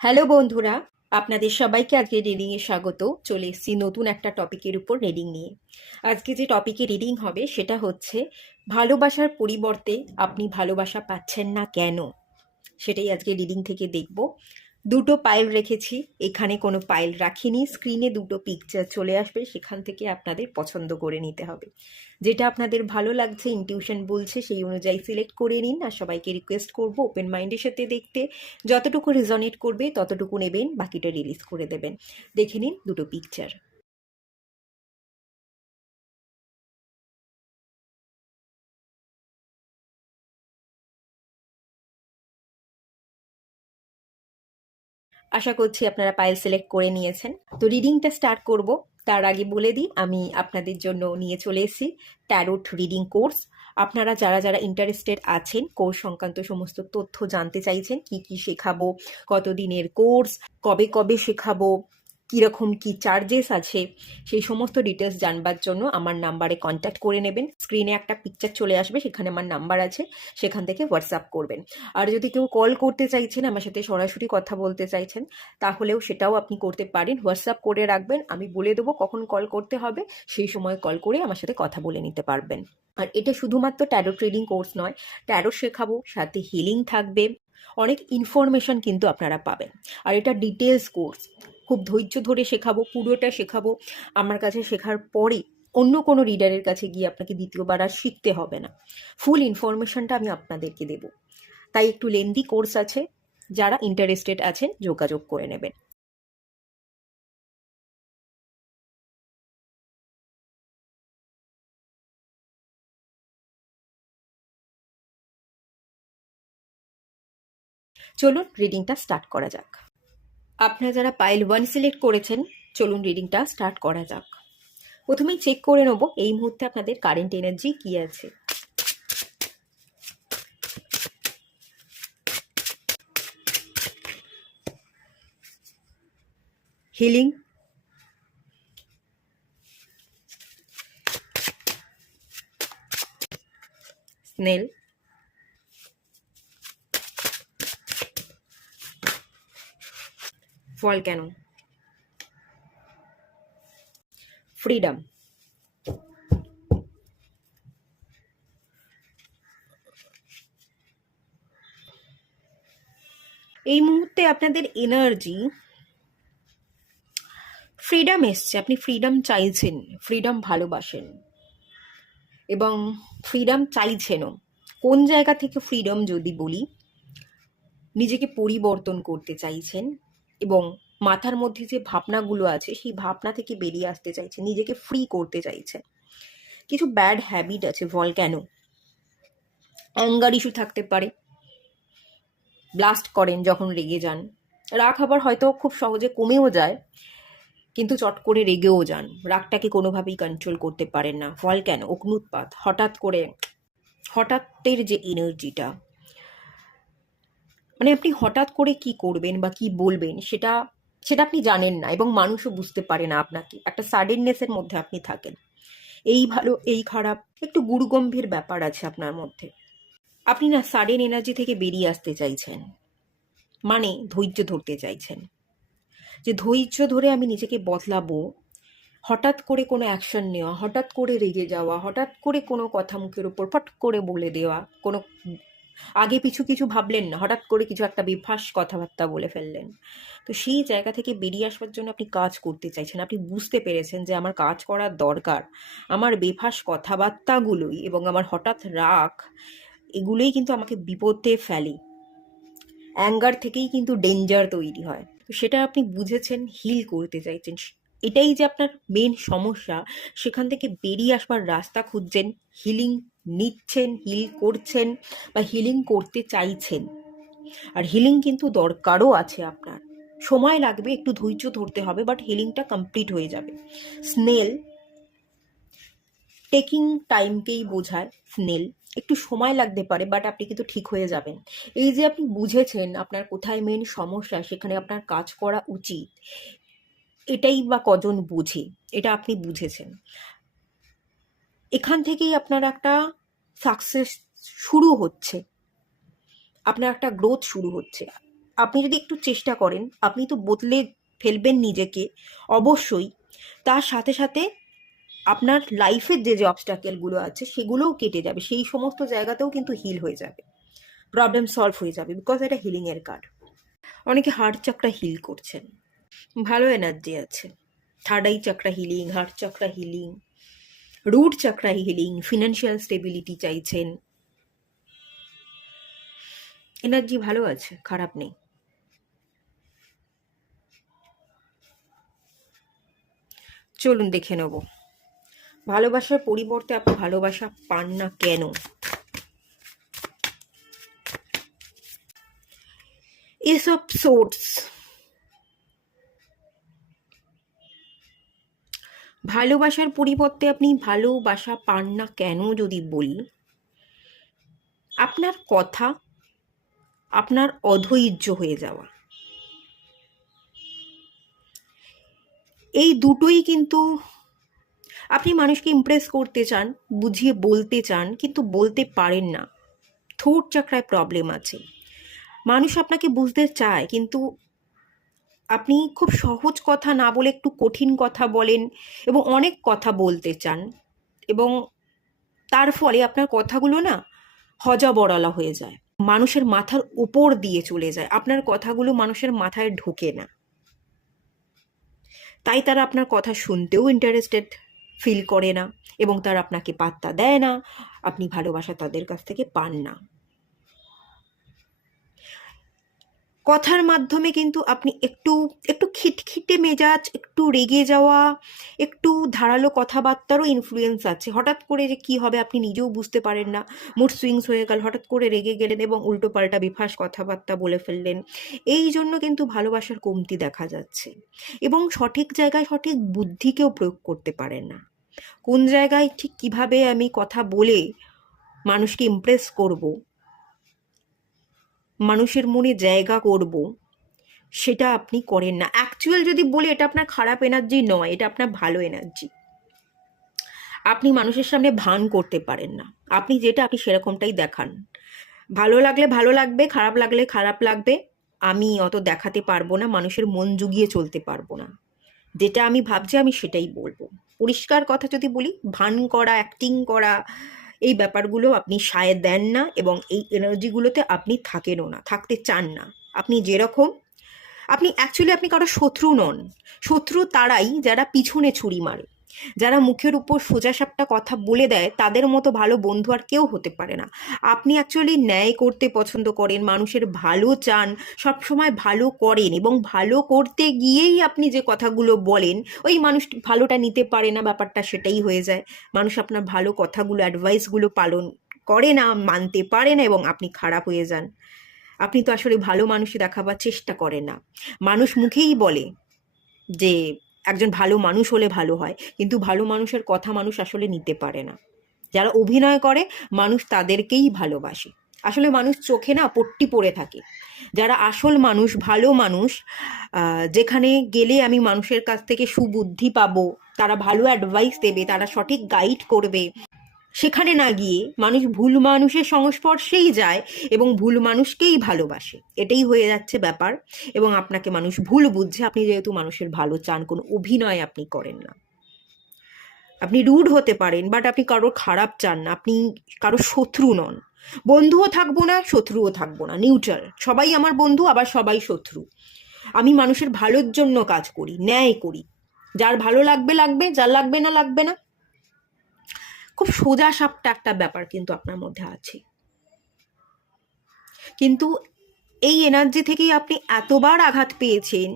Hello বন্ধুরা, আপনাদের সবাইকে আজকে রিডিংয়ে স্বাগত। চলে এসেছি নতুন একটা টপিকের উপর রিডিং নিয়ে। আজকে যে টপিকে রিডিং হবে সেটা হচ্ছে ভালোবাসার পরিবর্তে আপনি ভালোবাসা পাচ্ছেন না কেন, সেটাই আজকে রিডিং থেকে দেখব। দুটো পাইল রেখেছি, এখানে কোনো পাইল রাখিনি। স্ক্রিনে দুটো পিকচার চলে আসবে, সেখান থেকে আপনাদের পছন্দ করে নিতে হবে। যেটা আপনাদের ভালো লাগছে, ইনটিউশন বলছে, সেই অনুযায়ী সিলেক্ট করে নিন। আর সবাইকে রিকোয়েস্ট করব ওপেন মাইন্ডের সাথে দেখতে। যতটুকু রেজনেট করবে ততটুকু নেবেন, বাকিটা রিলিজ করে দেবেন। দেখে নিন দুটো পিকচার। আশা করছি আপনারা পাইল সিলেক্ট করে নিয়েছেন। তো রিডিংটা স্টার্ট করব। তার আগে বলে দিই, আমি আপনাদের জন্য নিয়ে চলে এসেছি ট্যারোট রিডিং কোর্স। আপনারা যারা যারা ইন্টারেস্টেড আছেন, কোর্স সংক্রান্ত সমস্ত তথ্য জানতে চাইছেন, কি কি শেখাবো, কতদিনের কোর্স, কবে কবে শেখাবো, কীরকম কি চার্জেস আছে, সেই সমস্ত ডিটেলস জানবার জন্য আমার নাম্বারে কন্ট্যাক্ট করে নেবেন। স্ক্রিনে একটা পিকচার চলে আসবে, সেখানে আমার নাম্বার আছে, সেখান থেকে হোয়াটসঅ্যাপ করবেন। আর যদি কেউ কল করতে চাইছেন, আমার সাথে সরাসরি কথা বলতে চাইছেন, তাহলেও সেটাও আপনি করতে পারেন। হোয়াটসঅ্যাপ করে রাখবেন, আমি বলে দেবো কখন কল করতে হবে, সেই সময় কল করে আমার সাথে কথা বলে নিতে পারবেন। আর এটা শুধুমাত্র ট্যারো ট্রেডিং কোর্স নয়, ট্যারো শেখাবো, সাথে হিলিং থাকবে, অনেক ইনফরমেশন কিন্তু আপনারা পাবেন। আর এটা ডিটেলস কোর্স, খুব ধৈর্য ধরে শেখাবো, পুরোটা শেখাবো। আমার কাছে শেখার পরে অন্য কোনো রিডারের কাছে গিয়ে আপনাকে দ্বিতীয়বার আর শিখতে হবে না, ফুল ইনফরমেশনটা আমি আপনাদেরকে দেব। তাই একটু লেন্দি কোর্স আছে, যারা ইন্টারেস্টেড আছেন যোগাযোগ করে নেবেন। চলুন রিডিংটা স্টার্ট করা যাক। আপনারা যারা পাইল 1 সিলেক্ট করেছেন, চলুন রিডিংটা স্টার্ট করা যাক। প্রথমেই চেক করে নেব এই মুহূর্তে আপনাদের কারেন্ট এনার্জি কি আছে। Healing, snail, volcano, freedom. এই মুহূর্তে আপনাদের এনার্জি ফ্রিডম এসছে, আপনি ফ্রিডম চাইছেন, ফ্রিডম ভালোবাসেন এবং ফ্রিডম চাইছেনও। কোন জায়গা থেকে ফ্রিডম যদি বলি, নিজেকে পরিবর্তন করতে চাইছেন এবং মাথার মধ্যে যে ভাবনাগুলো আছে সেই ভাবনা থেকে বেরিয়ে আসতে চাইছেন, নিজেকে ফ্রি করতে চাইছেন। কিছু ব্যাড হ্যাবিট আছে, ভলক্যানো, অ্যাঙ্গার ইস্যু থাকতে পারে, ব্লাস্ট করেন যখন রেগে যান। রাগ আবার হয়তো খুব সহজে কমেও যায়, কিন্তু চট করে রেগেও যান, রাগটাকে কোনোভাবেই কন্ট্রোল করতে পারেন না। ভলক্যানো, অগ্নুৎপাত, হঠাৎ করে, হঠাৎের যে এনার্জিটা, মানে আপনি হঠাৎ করে কি করবেন বা কি বলবেন সেটা সেটা আপনি জানেন না, এবং মানুষও বুঝতে পারে না আপনাকে। একটা সাডেননেসের মধ্যে আপনি থাকেন, এই ভালো এই খারাপ, একটু গুরুগম্ভীর ব্যাপার আছে আপনার মধ্যে। আপনি না সাডেন এনার্জি থেকে বেরিয়ে আসতে চাইছেন, মানে ধৈর্য ধরতে চাইছেন, যে ধৈর্য ধরে আমি নিজেকে বদলাবো। হঠাৎ করে কোনো অ্যাকশন নেওয়া, হঠাৎ করে রেগে যাওয়া, হঠাৎ করে কোনো কথা মুখের উপর ফট করে বলে দেওয়া, কোনো আগে পিছু কিছু ভাবলেন না, হঠাৎ করে কিছু একটা বেফাঁস কথাবার্তা বলে ফেললেন। তো সেই জায়গা থেকে বেরিয়ে আসবার জন্য আপনি কাজ করতে চাইছেন। আপনি বুঝতে পেরেছেন যে আমার কাজ করার দরকার, আমার বেফাঁস কথাবার্তাগুলোই এবং আমার হঠাৎ রাগ, এগুলোই কিন্তু আমাকে বিপদে ফেলে। অ্যাঙ্গার থেকেই কিন্তু ডেঞ্জার তৈরি হয়। তো সেটা আপনি বুঝেছেন, হিল করতে চাইছেন। এটাই যে আপনার মেন সমস্যা, সেখান থেকে বেরিয়ে আসবার রাস্তা খুঁজছেন, হিলিং নিচ্ছেন, হিল করছেন বা হিলিং করতে চাইছেন। আর হিলিং কিন্তু দরকারও আছে আপনার, সময় লাগবে, একটু ধৈর্য ধরতে হবে, বাট হিলিংটা কমপ্লিট হয়ে যাবে। স্নেল, টেকিং টাইমকেই বোঝায় স্নেল। একটু সময় লাগতে পারে, বাট আপনি কিন্তু ঠিক হয়ে যাবেন। এই যে আপনি বুঝেছেন আপনার কোথায় মেন সমস্যা, সেখানে আপনার কাজ করা উচিত, এটাই বা কজন বুঝে, এটা আপনি বুঝেছেন। এখান থেকেই আপনার একটা সাকসেস শুরু হচ্ছে, আপনার একটা গ্রোথ শুরু হচ্ছে। আপনি যদি একটু চেষ্টা করেন, আপনি তো বদলে ফেলবেন নিজেকে অবশ্যই। তার সাথে সাথে আপনার লাইফের যে অবস্ট্যাকেলগুলো আছে সেগুলোও কেটে যাবে, সেই সমস্ত জায়গাতেও কিন্তু হিল হয়ে যাবে, প্রবলেম সলভ হয়ে যাবে, বিকজ এটা হিলিংয়ের কার্ড। অনেকে হার্ট চক্রা হিল করছেন, ভালো এনার্জি আছে। Third eye chakra healing, heart chakra healing, root chakra healing, financial stability চাইছেন, এনার্জি ভালো আছে, খারাপ নেই। চলুন দেখে নেব ভালোবাসার পরিবর্তে আপনি ভালোবাসা পান না কেন। এসব সোর্স, ভালোবাসার পরিবর্তে আপনি ভালোবাসা পান না কেন যদি বলি, আপনার কথা, আপনার অধৈর্য হয়ে যাওয়া, এই দুটোই কিন্তু, আপনি মানুষকে ইমপ্রেস করতে চান, বুঝিয়ে বলতে চান, কিন্তু বলতে পারেন না। থ্রোট চাকরায় প্রবলেম আছে। মানুষ আপনাকে বুঝতে চায়, কিন্তু আপনি খুব সহজ কথা না বলে একটু কঠিন কথা বলেন এবং অনেক কথা বলতে চান, এবং তার ফলে আপনার কথাগুলো না হজবরলা হয়ে যায়, মানুষের মাথার উপর দিয়ে চলে যায়, আপনার কথাগুলো মানুষের মাথায় ঢোকে না। তাই তারা আপনার কথা শুনতেও ইন্টারেস্টেড ফিল করে না, এবং তারা আপনাকে পাত্তা দেয় না, আপনি ভালোবাসা তাদের কাছ থেকে পান না। কথার মাধ্যমে কিন্তু আপনি একটু একটু খিটখিটে মেজাজ, একটু রেগে যাওয়া, একটু ধারালো কথাবার্তারও ইনফ্লুয়েন্স আছে। হঠাৎ করে যে কী হবে আপনি নিজেও বুঝতে পারেন না, মুড সুইংস হয়ে গেল, হঠাৎ করে রেগে গেলেন এবং উল্টোপাল্টা বেফাঁস কথাবার্তা বলে ফেললেন। এই জন্য কিন্তু ভালোবাসার কমতি দেখা যাচ্ছে, এবং সঠিক জায়গায় সঠিক বুদ্ধিকেও প্রয়োগ করতে পারেন না। কোন জায়গায় ঠিক কিভাবে আমি কথা বলে মানুষকে ইমপ্রেস করব, মানুষের মনে জায়গা করব, সেটা আপনি করেন না। অ্যাকচুয়াল যদি বলি, এটা আপনার খারাপ এনার্জি নয়, এটা আপনার ভালো এনার্জি। আপনি মানুষের সামনে ভান করতে পারেন না, আপনি যেটা আপনি সেরকমটাই দেখান। ভালো লাগলে ভালো লাগবে, খারাপ লাগলে খারাপ লাগবে, আমি অত দেখাতে পারবো না, মানুষের মন জুগিয়ে চলতে পারবো না। যেটা আমি ভাবছি আমি সেটাই বলবো। পরিষ্কার কথা যদি বলি, ভান করা, অ্যাক্টিং করা, এই ব্যাপারগুলো আপনি সায় দেন না, এবং এই এনার্জিগুলোতে আপনি থাকেনও না, থাকতে চান না। আপনি যেরকম, আপনি অ্যাকচুয়ালি আপনি কারো শত্রু নন। শত্রু তারাই যারা পিছনে ছুরি মারে, যারা মুখের উপর সোজাসাপটা কথা বলে দেয়, তাদের মতো ভালো বন্ধু আর কেউ হতে পারে না। আপনি অ্যাকচুয়ালি ন্যায় করতে পছন্দ করেন, মানুষের ভালো চান, সবসময় ভালো করেন, এবং ভালো করতে গিয়েই আপনি যে কথাগুলো বলেন, ওই মানুষ ভালোটা নিতে পারে না, ব্যাপারটা সেটাই হয়ে যায়। মানুষ আপনার ভালো কথাগুলো, অ্যাডভাইসগুলো পালন করে না, মানতে পারে না, এবং আপনি খারাপ হয়ে যান। আপনি তো আসলে ভালো মানুষই দেখাবার চেষ্টা করেন না। মানুষ মুখেই বলে যে একজন ভালো মানুষ হলে ভালো হয়, কিন্তু ভালো মানুষের কথা মানুষ আসলে নিতে পারে না। যারা অভিনয় করে, মানুষ তাদেরকেই ভালোবাসে। আসলে মানুষ চোখে না পট্টি পড়ে থাকে। যারা আসল মানুষ, ভালো মানুষ, যেখানে গেলে আমি মানুষের কাছ থেকে সুবুদ্ধি পাবো, তারা ভালো অ্যাডভাইস দেবে, তারা সঠিক গাইড করবে, সেখানে না গিয়ে মানুষ ভুল মানুষের সংস্পর্শেই যায় এবং ভুল মানুষকেই ভালোবাসে। এটাই হয়ে যাচ্ছে ব্যাপার, এবং আপনাকে মানুষ ভুল বুঝছে। আপনি যেহেতু মানুষের ভালো চান, কোনো অভিনয় আপনি করেন না। আপনি রুড হতে পারেন, বাট আপনি কারোর খারাপ চান না, আপনি কারোর শত্রু নন। বন্ধুও থাকবো না, শত্রুও থাকবো না, নিউট্রাল। সবাই আমার বন্ধু, আবার সবাই শত্রু। আমি মানুষের ভালোর জন্য কাজ করি, ন্যায় করি। যার ভালো লাগবে লাগবে, যার লাগবে না লাগবে না। খুব সোজা সাপটা একটা ব্যাপার কিন্তু আপনার মধ্যে আছে। কিন্তু এই এনার্জি থেকেই আপনি এতবার আঘাত পেয়েছেন।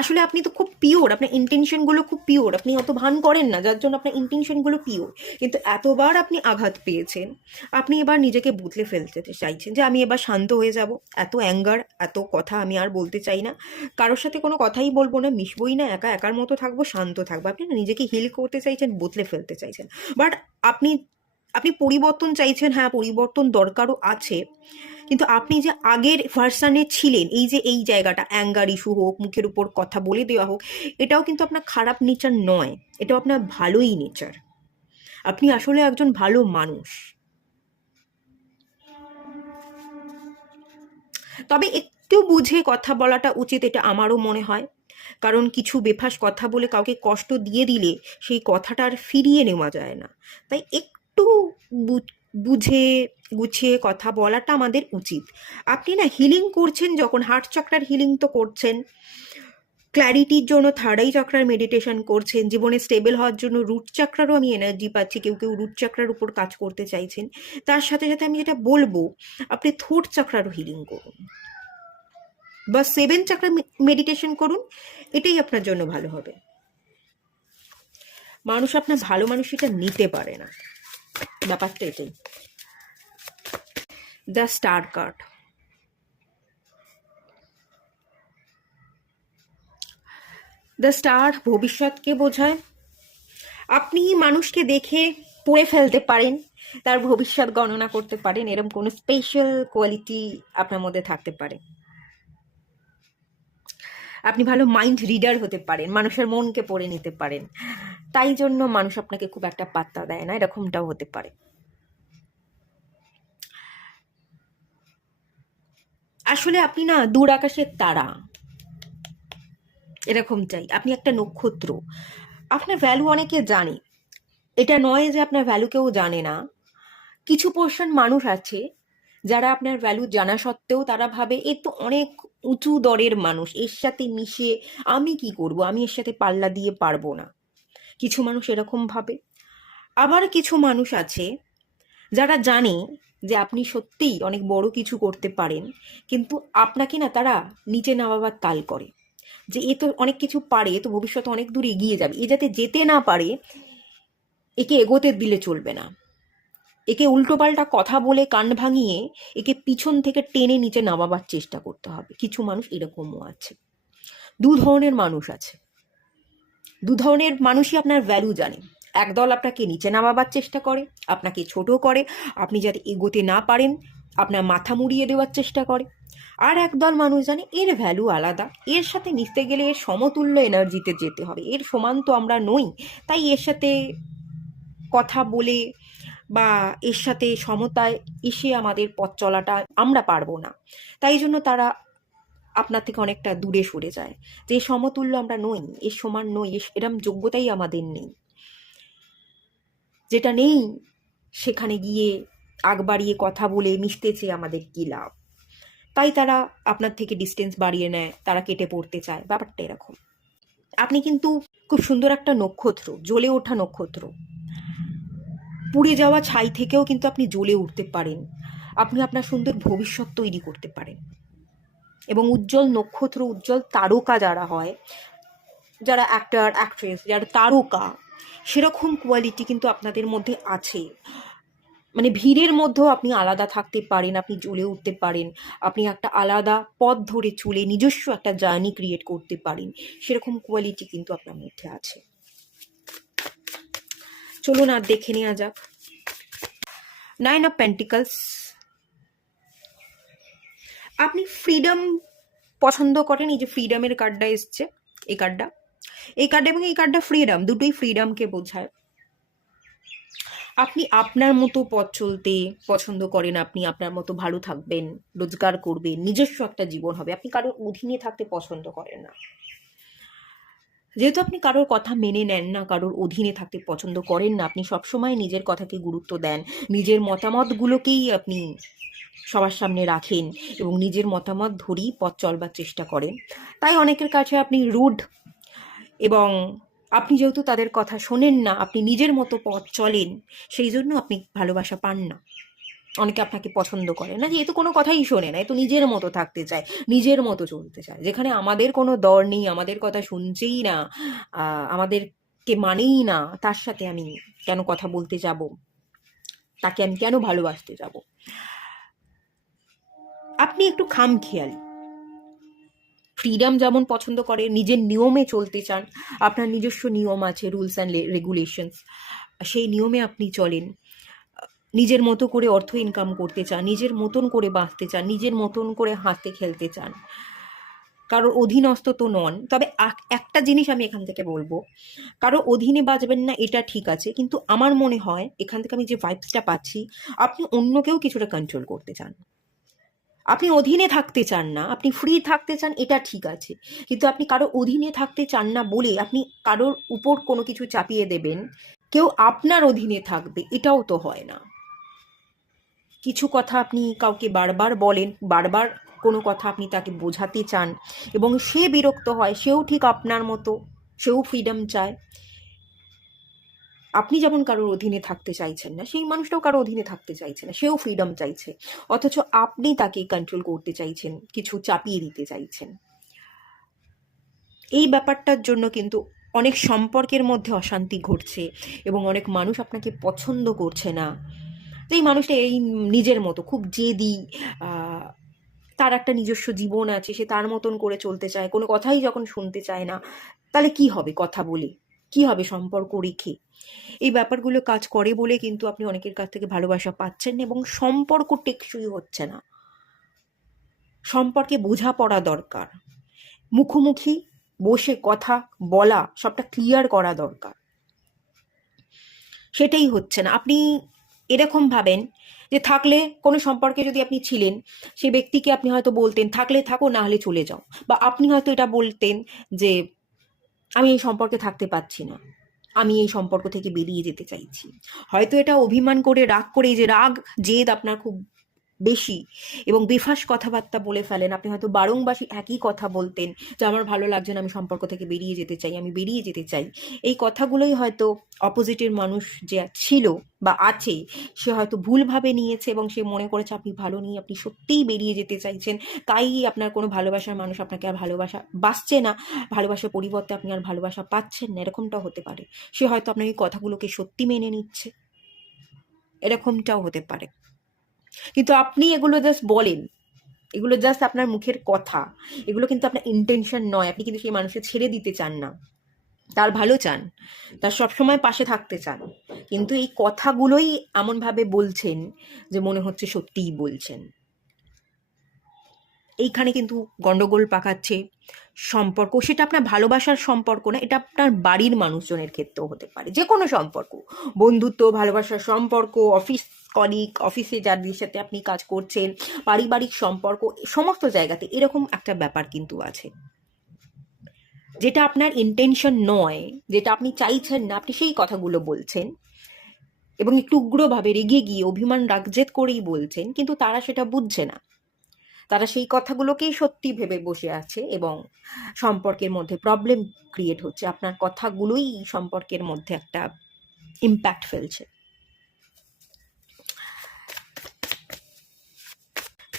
আসলে আপনি তো খুব পিওর, আপনার ইন্টেনশনগুলো খুব পিওর, আপনি অত ভান করেন না, যার জন্য আপনার ইন্টেনশনগুলো পিওর। কিন্তু এতবার আপনি আঘাত পেয়েছেন, আপনি এবার নিজেকে বদলে ফেলতে চাইছেন যে আমি এবার শান্ত হয়ে যাব, এত অ্যাঙ্গার, এত কথা আমি আর বলতে চাই না, কারোর সাথে কোনো কথাই বলবো না, মিশবই না, একা একার মতো থাকবো, শান্ত থাকবো। আপনি না নিজেকে হিল করতে চাইছেন, বদলে ফেলতে চাইছেন। বাট আপনি আপনি পরিবর্তন চাইছেন, হ্যাঁ পরিবর্তন দরকারও আছে, কিন্তু আপনি যে আগের ভার্সানে ছিলেন, এই যে এই জায়গাটা, অ্যাঙ্গার ইস্যু হোক, মুখের উপর কথা বলে দেওয়া হোক, এটাও কিন্তু আপনার খারাপ নেচার নয়, এটাও আপনার ভালোই নেচার। আপনি আসলে একজন ভালো মানুষ। তবে একটু বুঝে কথা বলাটা উচিত, এটা আমারও মনে হয়। কারণ কিছু বেফাস কথা বলে কাউকে কষ্ট দিয়ে দিলে সেই কথাটা আর ফিরিয়ে নেওয়া যায় না। তাই একটু বুঝে গুছিয়ে কথা বলাটা আমাদের উচিত। আপনি না হিলিং করছেন যখন, হার্ট চক্রার হিলিং তো করছেন, ক্ল্যারিটির জন্য থার্ড আই চক্রার মেডিটেশন করছেন, জীবনে স্টেবল হওয়ার জন্য রুট চক্রারও আমি এনার্জি পাচ্ছি, কেউ কেউ রুট চক্রার উপর কাজ করতে চাইছেন। তার সাথে সাথে আমি যেটা বলবো, আপনি থ্রোট চক্রারও হিলিং করুন বা 7 চক্রা মেডিটেশন করুন, এটাই আপনার জন্য ভালো হবে। মানুষ আপনার ভালো মানুষ এটা নিতে পারে না, ব্যাপারটা এটাই। The star card, the star ভবিষ্যৎকে বোঝায়। আপনি মানুষকে দেখে পড়ে ফেলতে পারেন, তার ভবিষ্যৎ গণনা করতে পারেন, এরকম কোনো স্পেশাল কোয়ালিটি আপনার মধ্যে থাকতে পারে। আপনি ভালো মাইন্ড রিডার হতে পারেন, মানুষের মনকে পড়ে নিতে পারেন, তাই জন্য মানুষ আপনাকে খুব একটা পাত্তা দেয় না, এরকমটাও হতে পারে। আসলে আপনি না দূর আকাশের তারা, এরকমটাই। আপনি একটা নক্ষত্র, আপনার ভ্যালু অনেকে জানে, এটা নয় যে আপনার ভ্যালু কেউ জানে না। কিছু পোর্শন মানুষ আছে যারা আপনার ভ্যালু জানা সত্ত্বেও তারা ভাবে এ তো অনেক উঁচু দরের মানুষ, এর সাথে মিশে আমি কি করব, আমি এর সাথে পাল্লা দিয়ে পারবো না। কিছু মানুষ এরকম ভাবে। আবার কিছু মানুষ আছে যারা জানে যে আপনি সত্যিই অনেক বড় কিছু করতে পারেন, কিন্তু আপনাকে না তারা নিচে নামাবার তাল করে, যে এ তো অনেক কিছু পারে, এ তো ভবিষ্যতে অনেক দূর এগিয়ে যাবে, এ যাতে যেতে না পারে, একে এগোতে দিলে চলবে না, একে উল্টোপাল্টা কথা বলে কান ভাঙিয়ে একে পিছন থেকে টেনে নিচে নামাবার চেষ্টা করতে হবে। কিছু মানুষ এরকমও আছে। দু ধরনের মানুষ আছে, দু ধরনের মানুষই আপনার ভ্যালু জানে। একদল আপনাকে নিচে নামাবার চেষ্টা করে, আপনাকে ছোট করে, আপনি যাতে এগোতে না পারেন আপনার মাথা মুড়িয়ে দেওয়ার চেষ্টা করে। আর একদল মানুষ জানে এর ভ্যালু আলাদা, এর সাথে মিশতে গেলে এর সমতুল্য এনার্জিতে যেতে হবে, এর সমান তো আমরা নই, তাই এর সাথে কথা বলে বা এর সাথে সমতায় এসে আমাদের পথ চলাটা আমরা পারবো না। তাই জন্য তারা আপনার থেকে অনেকটা দূরে সরে যায়, যে সমতুল্য আমরা নই, এর সমান নই, এরম যোগ্যতাই আমাদের নেই। যেটা নেই সেখানে গিয়ে আগ বাড়িয়ে কথা বলে মিশতে চেয়ে আমাদের কী লাভ। তাই তারা আপনার থেকে ডিস্টেন্স বাড়িয়ে নেয়, তারা কেটে পড়তে চায়, ব্যাপারটা এরকম। আপনি কিন্তু খুব সুন্দর একটা নক্ষত্র, জ্বলে ওঠা নক্ষত্র, পুড়ে যাওয়া ছাই থেকেও কিন্তু আপনি জ্বলে উঠতে পারেন। আপনি আপনার সুন্দর ভবিষ্যৎ তৈরি করতে পারেন। এবং উজ্জ্বল নক্ষত্র, উজ্জ্বল তারকা যারা হয়, যারা অ্যাক্টর অ্যাক্ট্রেস, যারা তারকা, সেরকম কোয়ালিটি কিন্তু আপনাদের মধ্যে আছে। মানে ভিড়ের মধ্যেও আপনি আলাদা থাকতে পারেন, আপনি জ্বলে উঠতে পারেন, আপনি একটা আলাদা পথ ধরে চলে নিজস্ব একটা জার্নি ক্রিয়েট করতে পারেন, সেরকম কোয়ালিটি কিন্তু আপনার মধ্যে আছে। চলুন আর দেখে নেওয়া যাক। 9 অফ পেন্টিকলস, আপনি ফ্রিডম পছন্দ করেন। এই যে ফ্রিডমের কার্ডটা এসছে, এই কার্ডটা এবং এই কার্ডটা ফ্রিডম, দুটোই ফ্রিডমকে বোঝায়। আপনি আপনার মতো পথ চলতে পছন্দ করেন, আপনি আপনার মতো ভালো থাকবেন, রোজগার করবেন, নিজস্ব একটা জীবন হবে। আপনি কারোর অধীনে থাকতে পছন্দ করেন না। যেহেতু আপনি কারোর কথা মেনে নেন না, কারোর অধীনে থাকতে পছন্দ করেন না, আপনি সবসময় নিজের কথাকে গুরুত্ব দেন, নিজের মতামতগুলোকেই আপনি সবার সামনে রাখেন এবং নিজের মতামত ধরেই পথ চলবার চেষ্টা করেন। তাই অনেকের কাছে আপনি রুড, এবং আপনি যেহেতু তাদের কথা শোনেন না, আপনি নিজের মতো পথ চলেন, সেই জন্য আপনি ভালোবাসা পান না। অনেকে আপনাকে পছন্দ করে না, যেহেতু কোনো কথাই শোনে না, এ তো নিজের মতো থাকতে চায়, নিজের মতো চলতে চায়। যেখানে আমাদের কোনো দর নেই, আমাদের কথা শুনছেই না, আমাদেরকে মানেই না, তার সাথে আমি কেন কথা বলতে যাব, তাকে আমি কেন ভালোবাসতে যাব। আপনি একটু খামখেয়ালি। ফ্রিডম যেমন পছন্দ করে, নিজের নিয়মে চলতে চান, আপনার নিজস্ব নিয়ম আছে, রুলস অ্যান্ড রেগুলেশনস, সেই নিয়মে আপনি চলেন। নিজের মতো করে অর্থ ইনকাম করতে চান, নিজের মতন করে বাঁচতে চান, নিজের মতন করে হাঁটতে খেলতে চান, কারোর অধীনস্থ তো নন। তবে একটা জিনিস আমি এখান থেকে বলবো, কারোর অধীনে বাঁচবেন না এটা ঠিক আছে, কিন্তু আমার মনে হয় এখান থেকে আমি যে ভাইবসটা পাচ্ছি, আপনি অন্যকেও কিছুটা কন্ট্রোল করতে চান। আপনি অধীনে থাকতে চান না, আপনি ফ্রি থাকতে চান, এটা ঠিক আছে, কিন্তু আপনি কারোর অধীনে থাকতে চান না বলে আপনি কারোর উপর কোনো কিছু চাপিয়ে দেবেন, কেউ আপনার অধীনে থাকবে, এটাও তো হয় না। কিছু কথা আপনি কাউকে বারবার বলেন, বারবার কোনো কথা আপনি তাকে বোঝাতে চান এবং সে বিরক্ত হয়, সেও ঠিক আপনার মতো, সেও ফ্রিডম চায়। আপনি যেমন কারোর অধীনে থাকতে চাইছেন না, সেই মানুষটাও কারোর অধীনে থাকতে চাইছে না, সেও ফ্রিডম চাইছে, অথচ আপনি তাকে কন্ট্রোল করতে চাইছেন, কিছু চাপিয়ে দিতে চাইছেন। এই ব্যাপারটার জন্য কিন্তু অনেক সম্পর্কের মধ্যে অশান্তি ঘটছে এবং অনেক মানুষ আপনাকে পছন্দ করছে না। তো এই মানুষটা এই নিজের মতো খুব জেদি, তার একটা নিজস্ব জীবন আছে, সে তার মতন করে চলতে চায়, কোনো কথাই যখন শুনতে চায় না, তাহলে কি হবে কথা বলে, কি হবে সম্পর্ক রেখে? এই ব্যাপারগুলো কাজ করে বলে কিন্তু আপনি অনেকের কাছ থেকে ভালোবাসা পাচ্ছেন না এবং সম্পর্ক টেকসই হচ্ছে না। সম্পর্কে বোঝাপড়া দরকার, মুখোমুখি বসে কথা বলা, সবটা ক্লিয়ার করা দরকার, সেটাই হচ্ছে না। আপনি এরকম ভাবেন যে থাকলে কোনো সম্পর্কে যদি আপনি ছিলেন, সেই ব্যক্তিকে আপনি হয়তো বলতেন থাকলে থাকো, না হলে চলে যাও, বা আপনি হয়তো এটা বলতেন যে আমি এই সম্পর্কে থাকতে পারছি না, আমি এই সম্পর্ক থেকে বেরিয়ে যেতে চাইছি। হয়তো এটা অভিমান করে, রাগ করে, এই যে রাগ জেদ আপনার খুব বেশি এবং বেফাঁস কথাবার্তা বলে ফেলেন, আপনি হয়তো বারংবারই একই কথা বলতেন যে আমার ভালো লাগছে না, আমি সম্পর্ক থেকে বেরিয়ে যেতে চাই, আমি বেরিয়ে যেতে চাই। এই কথাগুলোই হয়তো অপোজিটের মানুষ যে ছিল বা আছে, সে হয়তো ভুলভাবে নিয়েছে এবং সে মনে করেছে আপনি ভালো নেই, আপনি সত্যিই বেরিয়ে যেতে চাইছেন, তাই আপনার কোনো ভালোবাসার মানুষ আপনাকে আর ভালোবাসা বাসছে না, ভালোবাসার পরিবর্তে আপনি আর ভালোবাসা পাচ্ছেন না, এরকমটাও হতে পারে। সে হয়তো আপনার এই কথাগুলোকে সত্যি মেনে নিচ্ছে, এরকমটাও হতে পারে। কিন্তু আপনি এগুলো জাস্ট বলেন, এগুলো জাস্ট আপনার মুখের কথা, এগুলো কিন্তু আপনার ইন্টেনশন নয়। আপনি কিন্তু সেই মানুষকে ছেড়ে দিতে চান না, তার ভালো চান, তার সবসময় পাশে থাকতে চান, কিন্তু এই কথাগুলোই এমনভাবে বলছেন যে মনে হচ্ছে সত্যিই বলছেন। এইখানে কিন্তু গন্ডগোল পাকাচ্ছে সম্পর্ক, সেটা আপনার ভালোবাসার সম্পর্ক না, এটা আপনার বাড়ির মানুষজনের ক্ষেত্রেও হতে পারে, যে কোনো সম্পর্ক, বন্ধুত্ব, ভালোবাসার সম্পর্ক, অফিস কলিগ, অফিসে যাদের সাথে আপনি কাজ করছেন, পারিবারিক সম্পর্ক, সমস্ত জায়গাতে এরকম একটা ব্যাপার কিন্তু আছে। যেটা আপনার ইন্টেনশন নয়, যেটা আপনি চাইছেন না, আপনি সেই কথাগুলো বলছেন এবং একটু উগ্রভাবে রেগে গিয়ে অভিমান রাগজেদ করেই বলছেন, কিন্তু তারা সেটা বুঝছে না। তারা সেই কথাগুলোকেই সত্যি ভেবে বসে আছে এবং সম্পর্কের মধ্যে প্রবলেম ক্রিয়েট হচ্ছে। আপনার কথাগুলোই সম্পর্কের মধ্যে একটা ইম্প্যাক্ট ফেলছে।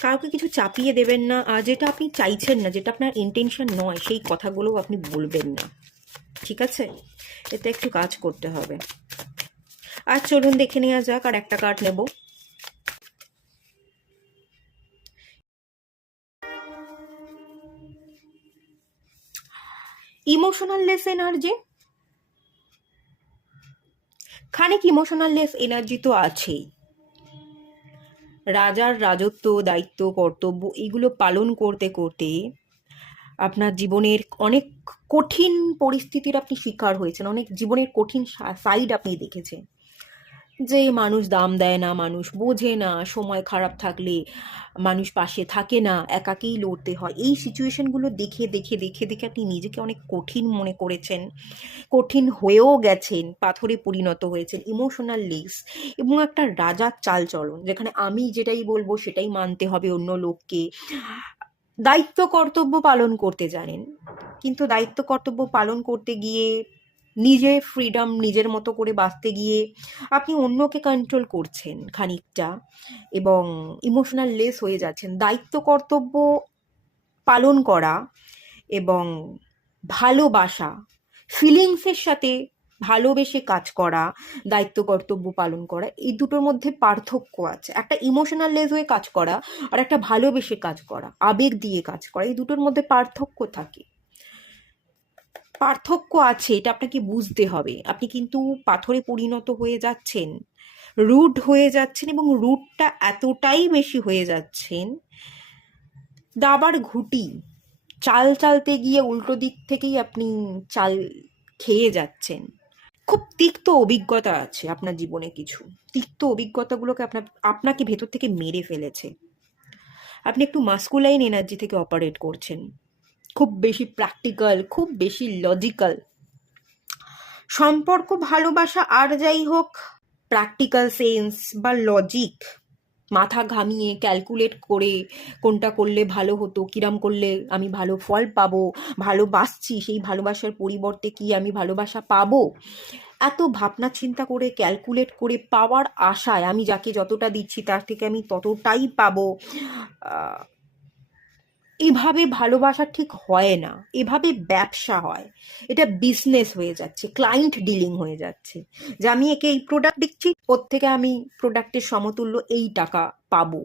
কাউকে কিছু চাপিয়ে দেবেন না, আর যেটা আপনি চাইছেন না, যেটা আপনার ইন্টেনশন নয়, সেই কথাগুলোও আপনি বলবেন না, ঠিক আছে? এতে একটু কাজ করতে হবে। আর চলুন দেখে নেওয়া যাক, আর একটা কার্ড নেব। ইমোশনাল লেস এনার্জি, খানিক ইমোশনাল লেস এনার্জি তো আছেই। রাজার রাজত্ব, দায়িত্ব, কর্তব্য এগুলো পালন করতে করতে আপনার জীবনের অনেক কঠিন পরিস্থিতির আপনি শিকার হয়েছেন, অনেক জীবনের কঠিন সাইড আপনি দেখেছেন, যে মানুষ দাম দেয় না, মানুষ বোঝে না, সময় খারাপ থাকলে মানুষ পাশে থাকে না, একাকেই লড়তে হয়। এই সিচুয়েশনগুলো দেখে দেখে দেখে দেখে আপনি নিজেকে অনেক কঠিন মনে করেছেন, কঠিন হয়েও গেছেন, পাথরে পরিণত হয়েছেন, ইমোশনাল লেস এবং একটা রাজার চালচলন, যেখানে আমি যেটাই বলবো সেটাই মানতে হবে অন্য লোককে। দায়িত্ব কর্তব্য পালন করতে জানেন, কিন্তু দায়িত্ব কর্তব্য পালন করতে গিয়ে নিজে ফ্রিডম নিজের মতো করে বাঁচতে গিয়ে আপনি অন্যকে কন্ট্রোল করছেন খানিকটা এবং ইমোশনাল লেস হয়ে যাচ্ছেন। দায়িত্ব কর্তব্য পালন করা এবং ভালোবাসা, ফিলিংসের সাথে ভালোবেসে কাজ করা, দায়িত্ব কর্তব্য পালন করা, এই দুটোর মধ্যে পার্থক্য আছে। একটা ইমোশনাল লেস হয়ে কাজ করা আর একটা ভালোবেসে কাজ করা, আবেগ দিয়ে কাজ করা, এই দুটোর মধ্যে পার্থক্য থাকে, পার্থক্য আছে, এটা আপনাকে বুঝতে হবে। আপনি কিন্তু পাথরে পরিণত হয়ে যাচ্ছেন, রুড হয়ে যাচ্ছেন এবং রুটটা এতটাই বেশি হয়ে যাচ্ছেন, দাবার ঘুঁটি, চাল চালতে গিয়ে উল্টো দিক থেকেই আপনি চাল খেয়ে যাচ্ছেন। খুব তিক্ত অভিজ্ঞতা আছে আপনার জীবনে, কিছু তিক্ত অভিজ্ঞতাগুলোকে আপনাকে ভেতর থেকে মেরে ফেলেছে। আপনি একটু মাস্কুলাইন এনার্জি থেকে অপারেট করছেন, খুব বেশি প্র্যাকটিক্যাল, খুব বেশি লজিক্যাল। সম্পর্ক, ভালোবাসা আর যাই হোক, প্র্যাকটিক্যাল সেন্স বা লজিক, মাথা ঘামিয়ে ক্যালকুলেট করে কোনটা করলে ভালো হতো, কিরাম করলে আমি ভালো ফল পাবো, ভালোবাসছি সেই ভালোবাসার পরিবর্তে কি আমি ভালোবাসা পাবো, এত ভাবনা চিন্তা করে ক্যালকুলেট করে পাওয়ার আশায় আমি যাকে যতটা দিচ্ছি তার থেকে আমি ততটাই পাবো, এভাবে ভালোবাসা ঠিক হয় না, এভাবে ব্যবসা হয়, এটা বিজনেস হয়ে যাচ্ছে, ক্লায়েন্ট ডিলিং হয়ে যাচ্ছে, যে আমি একে এই প্রোডাক্ট দিচ্ছি, ওর থেকে আমি প্রোডাক্টের সমতুল্য এই টাকা পাবো।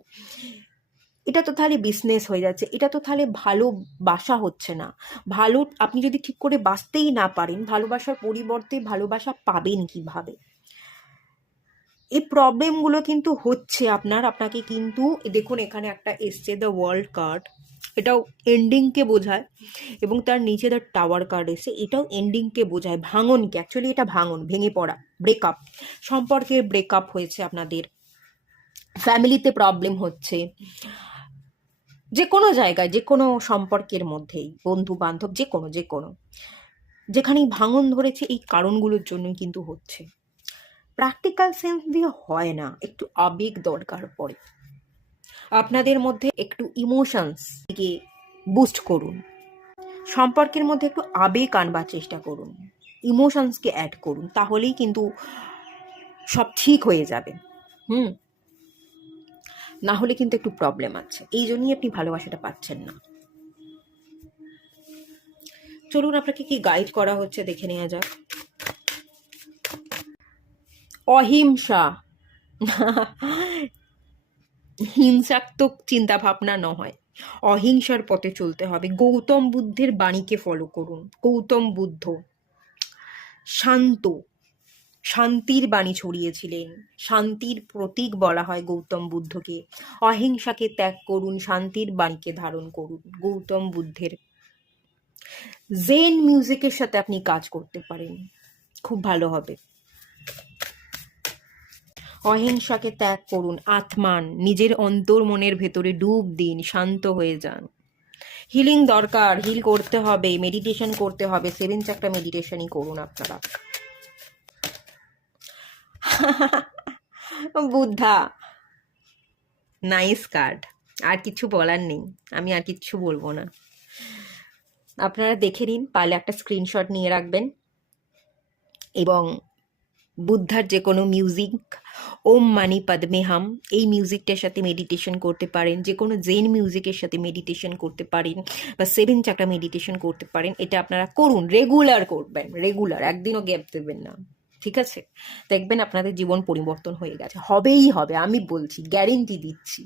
এটা তো তাহলে বিজনেস হয়ে যাচ্ছে, এটা তো তাহলে ভালোবাসা হচ্ছে না। ভালো, আপনি যদি ঠিক করে বাঁচতেই না পারেন, ভালোবাসার পরিবর্তে ভালোবাসা পাবেন কিভাবে? এই প্রবলেমগুলো কিন্তু হচ্ছে আপনাকে কিন্তু দেখুন, এখানে একটা এসছে দ্য ওয়ার্ল্ড কার্ড, এটাও এন্ডিংকে বোঝায়, এবং তার নিচে দ্য টাওয়ার কার্ড এসে, এটাও এন্ডিংকে বোঝায়, ভাঙনকে। অ্যাকচুয়ালি এটা ভাঙন, ভেঙে পড়া, ব্রেকআপ, সম্পর্কের ব্রেকআপ হয়েছে আপনাদের, ফ্যামিলিতে প্রবলেম হচ্ছে, যে কোনো জায়গায়, যে কোনো সম্পর্কের মধ্যেই, বন্ধু বান্ধব, যে কোনো যেখানেই ভাঙন ধরেছে, এই কারণগুলোর জন্যই কিন্তু হচ্ছে। প্র্যাকটিক্যাল সেন্স দিয়ে হয় না, একটু আবেগ দরকার পড়ে। আপনাদের মধ্যে একটু ইমোশনসকে বুস্ট করুন, সম্পর্কের মধ্যে একটু আবেগ আনবার চেষ্টা করুন, ইমোশনসকে অ্যাড করুন, তাহলেই কিন্তু সব ঠিক হয়ে যাবে। না হলে কিন্তু একটু প্রবলেম আছে, এই জন্যই আপনি ভালোবাসাটা পাচ্ছেন না। চলুন আপনাকে কি গাইড করা হচ্ছে দেখে নেওয়া যাক। অহিংসা, হিংসাত্মক চিন্তা ভাবনা নয়, অহিংসার পথে চলতে হবে। গৌতম বুদ্ধের বাণীকে ফলো করুন। গৌতম বুদ্ধ শান্ত, শান্তির বাণী ছড়িয়েছিলেন, শান্তির প্রতীক বলা হয় গৌতম বুদ্ধকে। অহিংসাকে ত্যাগ করুন, শান্তির বাণীকে ধারণ করুন। গৌতম বুদ্ধের জেন মিউজিকের সাথে আপনি কাজ করতে পারেন, খুব ভালো হবে। অহিংসাকে ত্যাগ করুন, আত্মান, নিজের অন্তর মনের ভেতরে ডুব দিন, শান্ত হয়ে যান। হিলিং দরকার, হিল করতে হবে, মেডিটেশন করতে হবে, 7 চাকরা মেডিটেশনই করুন আপনারা। বুদ্ধা, নাইস কার্ড, আর কিছু বলার নেই, আমি আর কিছু বলবো না। আপনারা দেখে নিন, পারলে একটা স্ক্রিনশট নিয়ে রাখবেন, এবং বুদ্ধার যে কোনো মিউজিক, ওম মানি পদ্মে হাম, এই মিউজিকটার সাথে মেডিটেশন করতে পারেন, যে কোনো জেন মিউজিকের সাথে মেডিটেশন করতে পারেন, বা 7 চাকরা মেডিটেশন করতে পারেন। এটা আপনারা করুন, রেগুলার করবেন, রেগুলার, একদিনও গ্যাপ দেবেন না, ঠিক আছে? দেখবেন আপনাদের জীবন পরিবর্তন হয়ে গেছে, হবেই হবে, আমি বলছি, গ্যারেন্টি দিচ্ছি।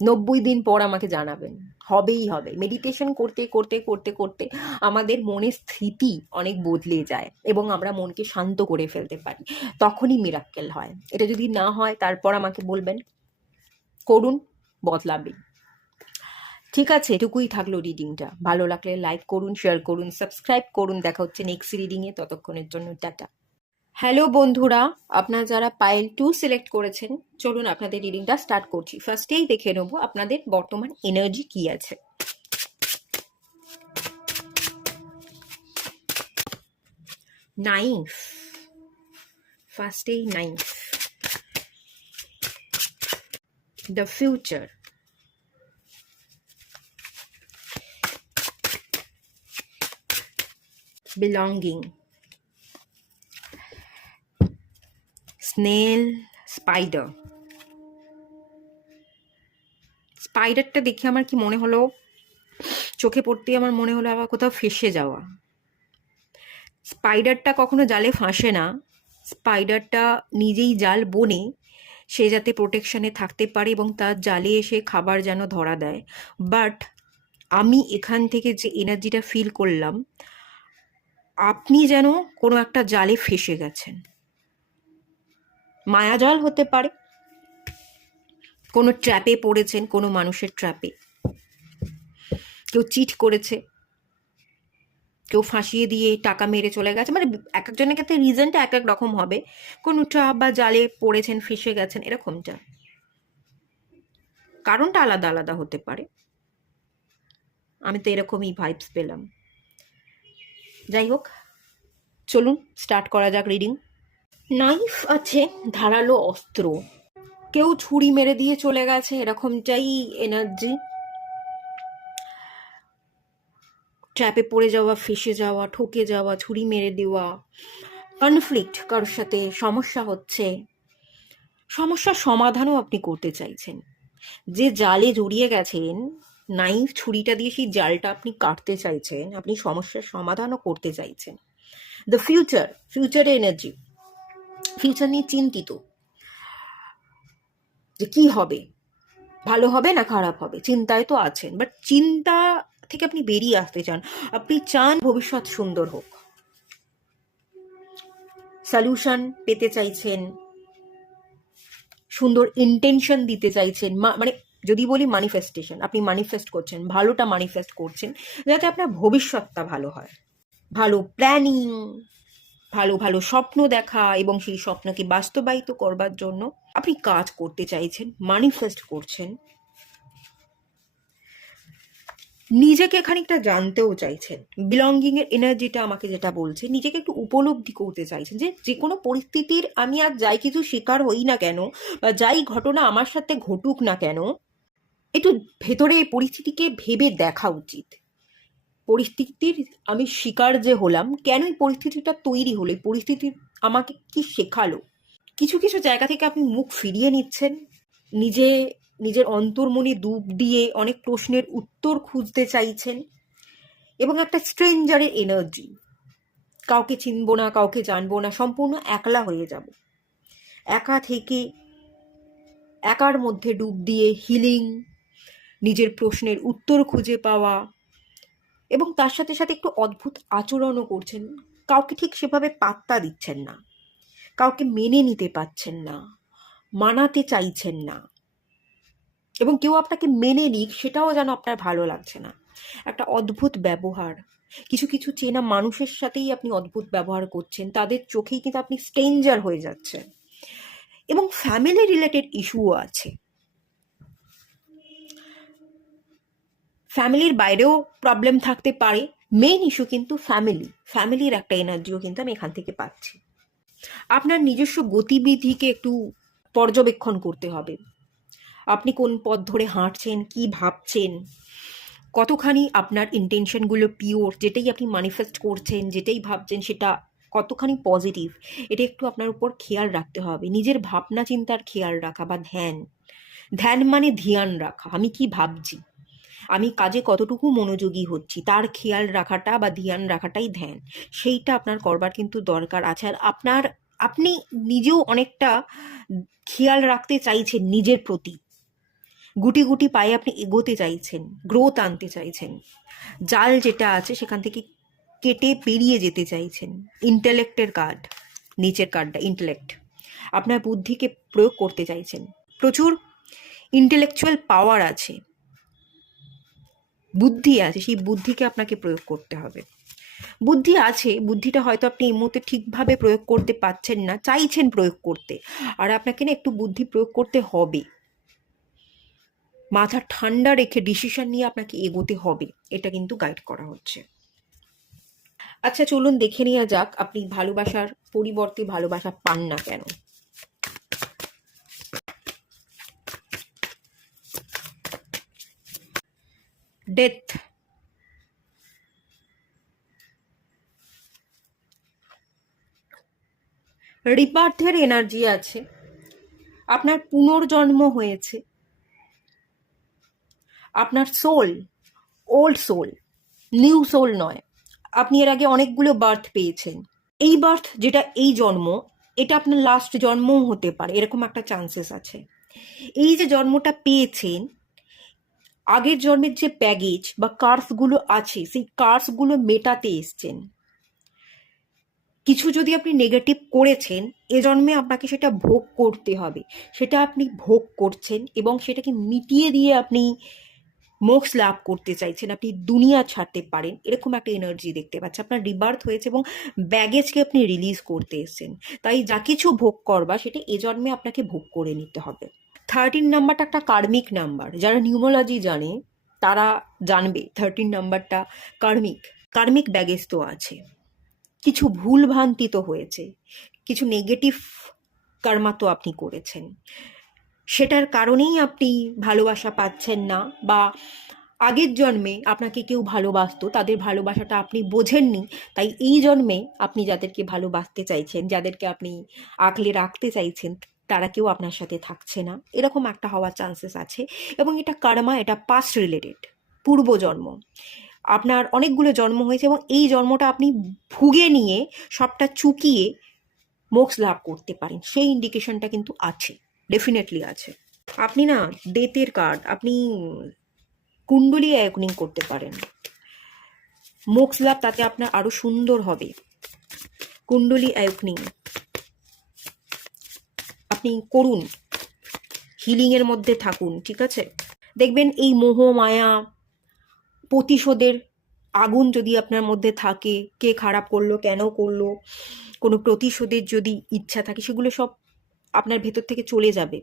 90 দিন পর আমাকে জানাবেন, হবেই হবে। মেডিটেশন করতে করতে করতে করতে আমাদের মনের স্থিতি অনেক বদলে যায়, এবং আমরা মনকে শান্ত করে ফেলতে পারি, তখনই মিরাক্কেল হয়। এটা যদি না হয় তারপর আমাকে বলবেন, করুন, বদলাবেন। ঠিক আছে, এটুকুই থাকলো রিডিংটা। ভালো লাগলে লাইক করুন, শেয়ার করুন, সাবস্ক্রাইব করুন। দেখা হচ্ছে নেক্সট রিডিংয়ে, ততক্ষণের জন্য টাটা। হ্যালো বন্ধুরা, আপনারা যারা পাইল 2 সিলেক্ট করেছেন, চলুন আপনাদের রিডিংটা স্টার্ট করছি। ফার্স্টেই দেখে নেবো আপনাদের বর্তমান এনার্জি কি আছে। নাইফ, ফার্স্টেই knife, the future, belonging, snail, spider. স্পাইডারটা দেখে আমার কি মনে হলো, চোখে পড়তেই আমার মনে হলো আবার কোথাও ফেঁসে যাওয়া। স্পাইডারটা কখনো জালে ফাঁসে না, স্পাইডারটা নিজেই জাল বোনে, সে যাতে প্রোটেকশনে থাকতে পারে এবং তার জালে এসে খাবার যেন ধরা দেয়। বাট আমি এখান থেকে যে এনার্জিটা ফিল করলাম, আপনি যেন কোনো একটা জালে ফেঁসে গেছেন। মায়াজাল হতে পারে, কোনো ট্র্যাপে পড়েছেন, কোনো মানুষের ট্র্যাপে, কেউ চিট করেছে, কেউ ফাঁসিয়ে দিয়ে টাকা মেরে চলে গেছে, মানে এক একজনের ক্ষেত্রে রিজনটা এক এক রকম হবে। কোনো ট্র্যাপ বা জালে পড়েছেন, ফেঁসে গেছেন, এরকমটা। কারণটা আলাদা আলাদা হতে পারে, আমি তো এরকমই ভাইবস পেলাম। যাই হোক, চলুন স্টার্ট করা যাক রিডিং। নাইফ আছে, ধারালো অস্ত্র, কেউ ছুরি মেরে দিয়ে চলে গেছে এরকমটাই এনার্জি। ট্র্যাপে পড়ে যাওয়া, ফেসে যাওয়া, ঠকে যাওয়া, ছুরি মেরে দেওয়া, কনফ্লিক্ট, কারোর সাথে সমস্যা হচ্ছে, সমস্যার সমাধানও আপনি করতে চাইছেন। যে জালে জড়িয়ে গেছেন, নাইফ ছুরিটা দিয়ে সেই জালটা আপনি কাটতে চাইছেন, আপনি সমস্যার সমাধানও করতে চাইছেন। দ্য ফিউচার, ফিউচারে এনার্জি, ফিউচার নিয়ে চিন্তিত যে কি হবে, ভালো হবে না খারাপ হবে, চিন্তায় তো আছেন, বাট চিন্তা থেকে আপনি বেরিয়ে আসতে চান। আপনি চান ভবিষ্যৎ সুন্দর হোক, সলিউশন পেতে চাইছেন, সুন্দর ইন্টেনশন দিতে চাইছেন। মানে যদি বলি ম্যানিফেস্টেশন, আপনি ম্যানিফেস্ট করছেন, ভালোটা ম্যানিফেস্ট করছেন, যাতে আপনার ভবিষ্যৎটা ভালো হয়। ভালো প্ল্যানিং, ভালো ভালো স্বপ্ন দেখা এবং সেই স্বপ্নকে বাস্তবায়িত করবার জন্য আপনি কাজ করতে চাইছেন, ম্যানিফেস্ট করছেন। নিজেকে খানিকটা জানতেও চাইছেন, বিলঙ্গিং এর এনার্জিটা আমাকে যেটা বলছে, নিজেকে একটু উপলব্ধি করতে চাইছেন যে যে কোনো পরিস্থিতির আমি আর যাই কিছু শিকার হই না কেন, বা যাই ঘটনা আমার সাথে ঘটুক না কেন, একটু ভেতরে পরিস্থিতিকে ভেবে দেখা উচিত। পরিস্থিতির আমি শিকার যে হলাম, কেন এই পরিস্থিতিটা তৈরি হলো, এই পরিস্থিতি আমাকে কি শেখালো। কিছু কিছু জায়গা থেকে আপনি মুখ ফিরিয়ে নিচ্ছেন, নিজে নিজের অন্তর্মনে ডুব দিয়ে অনেক প্রশ্নের উত্তর খুঁজতে চাইছেন, এবং একটা স্ট্রেঞ্জারের এনার্জি, কাউকে চিনবো না, কাউকে জানবো না, সম্পূর্ণ একলা হয়ে যাব। একা থেকে একার মধ্যে ডুব দিয়ে হিলিং, নিজের প্রশ্নের উত্তর খুঁজে পাওয়া, এবং তার সাথে সাথে একটু অদ্ভুত আচরণও করছেন। কাউকে ঠিক সেভাবে পাত্তা দিচ্ছেন না, কাউকে মেনে নিতে পারছেন না, মানাতে চাইছেন না, এবং কেউ আপনাকে মেনে নিক সেটাও যেন আপনার ভালো লাগছে না। একটা অদ্ভুত ব্যবহার, কিছু কিছু চেনা মানুষের সাথেই আপনি অদ্ভুত ব্যবহার করছেন, তাদের চোখেই কিন্তু আপনি স্ট্রেঞ্জার হয়ে যাচ্ছেন। এবং ফ্যামিলি রিলেটেড ইস্যুও আছে, ফ্যামিলির বাইরেও প্রবলেম থাকতে পারে, মেইন ইস্যু কিন্তু ফ্যামিলির একটা এনার্জিও কিন্তু আমি এখান থেকে পাচ্ছি। আপনার নিজস্ব গতিবিধিকে একটু পর্যবেক্ষণ করতে হবে, আপনি কোন পথ ধরে হাঁটছেন, কি ভাবছেন, কতখানি আপনার ইন্টেনশনগুলো পিওর, যেটাই আপনি ম্যানিফেস্ট করছেন, যেটাই ভাবছেন সেটা কতখানি পজিটিভ, এটা একটু আপনার উপর খেয়াল রাখতে হবে। নিজের ভাবনা চিন্তার খেয়াল রাখা, বা ধ্যান, ধ্যান মানে ধ্যান রাখা, আমি কি ভাবছি, আমি কাজে কতটুকু মনোযোগী হচ্ছি, তার খেয়াল রাখাটা বা ধ্যান রাখাটাই ধ্যান। সেইটা আপনার করবার কিন্তু দরকার আছে। আর আপনি নিজেও অনেকটা খেয়াল রাখতে চাইছেন নিজের প্রতি, গুটি গুটি পায়ে আপনি এগোতে চাইছেন, গ্রোথ আনতে চাইছেন, জাল যেটা আছে সেখান থেকে কেটে পেরিয়ে যেতে চাইছেন। ইন্টেলেক্টের কার্ড, নিচের কার্ডটা ইন্টেলেক্ট, আপনার বুদ্ধিকে প্রয়োগ করতে চাইছেন, প্রচুর ইন্টেলেকচুয়াল পাওয়ার আছে, বুদ্ধি আছে, সেই বুদ্ধিকে আপনাকে প্রয়োগ করতে হবে। বুদ্ধি আছে, বুদ্ধিটা হয়তো আপনি এই মুহূর্তে ঠিকভাবে প্রয়োগ করতে পারছেন না, চাইছেন প্রয়োগ করতে, আর আপনাকে না একটু বুদ্ধি প্রয়োগ করতে হবে, মাথা ঠান্ডা রেখে ডিসিশন নিয়ে আপনাকে এগোতে হবে, এটা কিন্তু গাইড করা হচ্ছে। আচ্ছা, চলুন দেখে নেওয়া যাক আপনি ভালোবাসার পরিবর্তে ভালোবাসা পান না কেন। ডেথ, রিবার্থের এনার্জি আছে, আপনার পুনর্জন্ম হয়েছে, আপনার soul, old soul, new soul নয়, আপনি এর আগে অনেকগুলো বার্থ পেয়েছেন, এই বার্থ যেটা এই জন্ম, এটা আপনার লাস্ট জন্মও হতে পারে, এরকম একটা চান্সেস আছে। এই যে জন্মটা পেয়েছেন, আগের জন্মের যে ব্যাগেজ বা কার্সগুলো আছে, সেই কার্সগুলো মেটাতে এসছেন। কিছু যদি আপনি নেগেটিভ করেছেন, এ জন্মে আপনাকে সেটা ভোগ করতে হবে, সেটা আপনি ভোগ করছেন, এবং সেটাকে মিটিয়ে দিয়ে আপনি মোক্ষ লাভ করতে চাইছেন, আপনি দুনিয়া ছাড়তে পারেন, এরকম একটা এনার্জি দেখতে পাচ্ছি। আপনার রিবার্থ হয়েছে এবং ব্যাগেজকে আপনি রিলিজ করতে এসেছেন, তাই যা কিছু ভোগ করবা সেটা এ জন্মে আপনাকে ভোগ করে নিতে হবে। 13 নাম্বারটা একটা কার্মিক নাম্বার। যারা নিউমোলজি জানে তারা জানবে 13 নাম্বারটা কার্মিক। কার্মিক ব্যাগেজ তো আছে, কিছু ভুল ভ্রান্তি তো হয়েছে, কিছু নেগেটিভ কর্মা তো আপনি করেছেন, সেটার কারণেই আপনি ভালোবাসা পাচ্ছেন না, বা আগের জন্মে আপনাকে কেউ ভালোবাসতো, তাদের ভালোবাসাটা আপনি বোঝেননি, তাই এই জন্মে আপনি যাদেরকে ভালোবাসতে চাইছেন, যাদেরকে আপনি আগলে রাখতে চাইছেন, তারা কেউ আপনার সাথে থাকছে না, এরকম একটা হওয়ার চান্সেস আছে। এবং এটা কর্মা, এটা পাস্ট রিলেটেড, পূর্বজন্ম। আপনার অনেকগুলো জন্ম হয়েছে এবং এই জন্মটা আপনি ভুগে নিয়ে সবটা চুকিয়ে মোক্ষ লাভ করতে পারেন, সেই ইন্ডিকেশনটা কিন্তু আছে, ডেফিনেটলি আছে। আপনি না ডেথের কার্ড, আপনি কুণ্ডলী আয়োজনিং করতে পারেন, মোক্ষ লাভ তাতে আপনার আরো সুন্দর হবে। কুণ্ডলী আয়োজনিং আপনি করুন, হিলিংয়ের মধ্যে থাকুন, ঠিক আছে? দেখবেন এই মোহ মায়া, প্রতিশোধের আগুন যদি আপনার মধ্যে থাকে, কে খারাপ করলো, কেন করলো, কোনো প্রতিশোধের যদি ইচ্ছা থাকে, সেগুলো সব আপনার ভেতর থেকে চলে যাবে।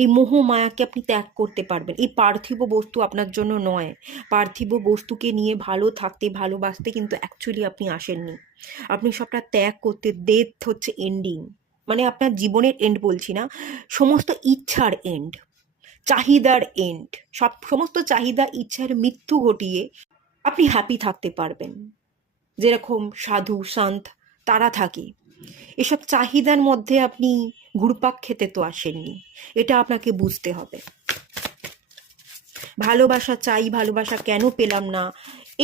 এই মোহ মায়াকে আপনি ত্যাগ করতে পারবেন। এই পার্থিব বস্তু আপনার জন্য নয়। পার্থিব বস্তুকে নিয়ে ভালো থাকতে, ভালোবাসতে কিন্তু অ্যাকচুয়ালি আপনি আসেননি। আপনি সবটা ত্যাগ করতে, ডেথ হচ্ছে এন্ডিং, মানে আপনার জীবনের এন্ড বলছি না, সমস্ত ইচ্ছার এন্ড, চাহিদার এন্ড, সমস্ত চাহিদা ইচ্ছার মৃত্যু ঘটিয়ে আপনি হ্যাপি থাকতে পারবেন, যেরকম সাধু সন্ত তারা থাকে। এসব চাহিদার মধ্যে আপনি ঘুরপাক খেতে তো আসেননি, এটা আপনাকে বুঝতে হবে। ভালোবাসা চাই, ভালোবাসা কেন পেলাম না,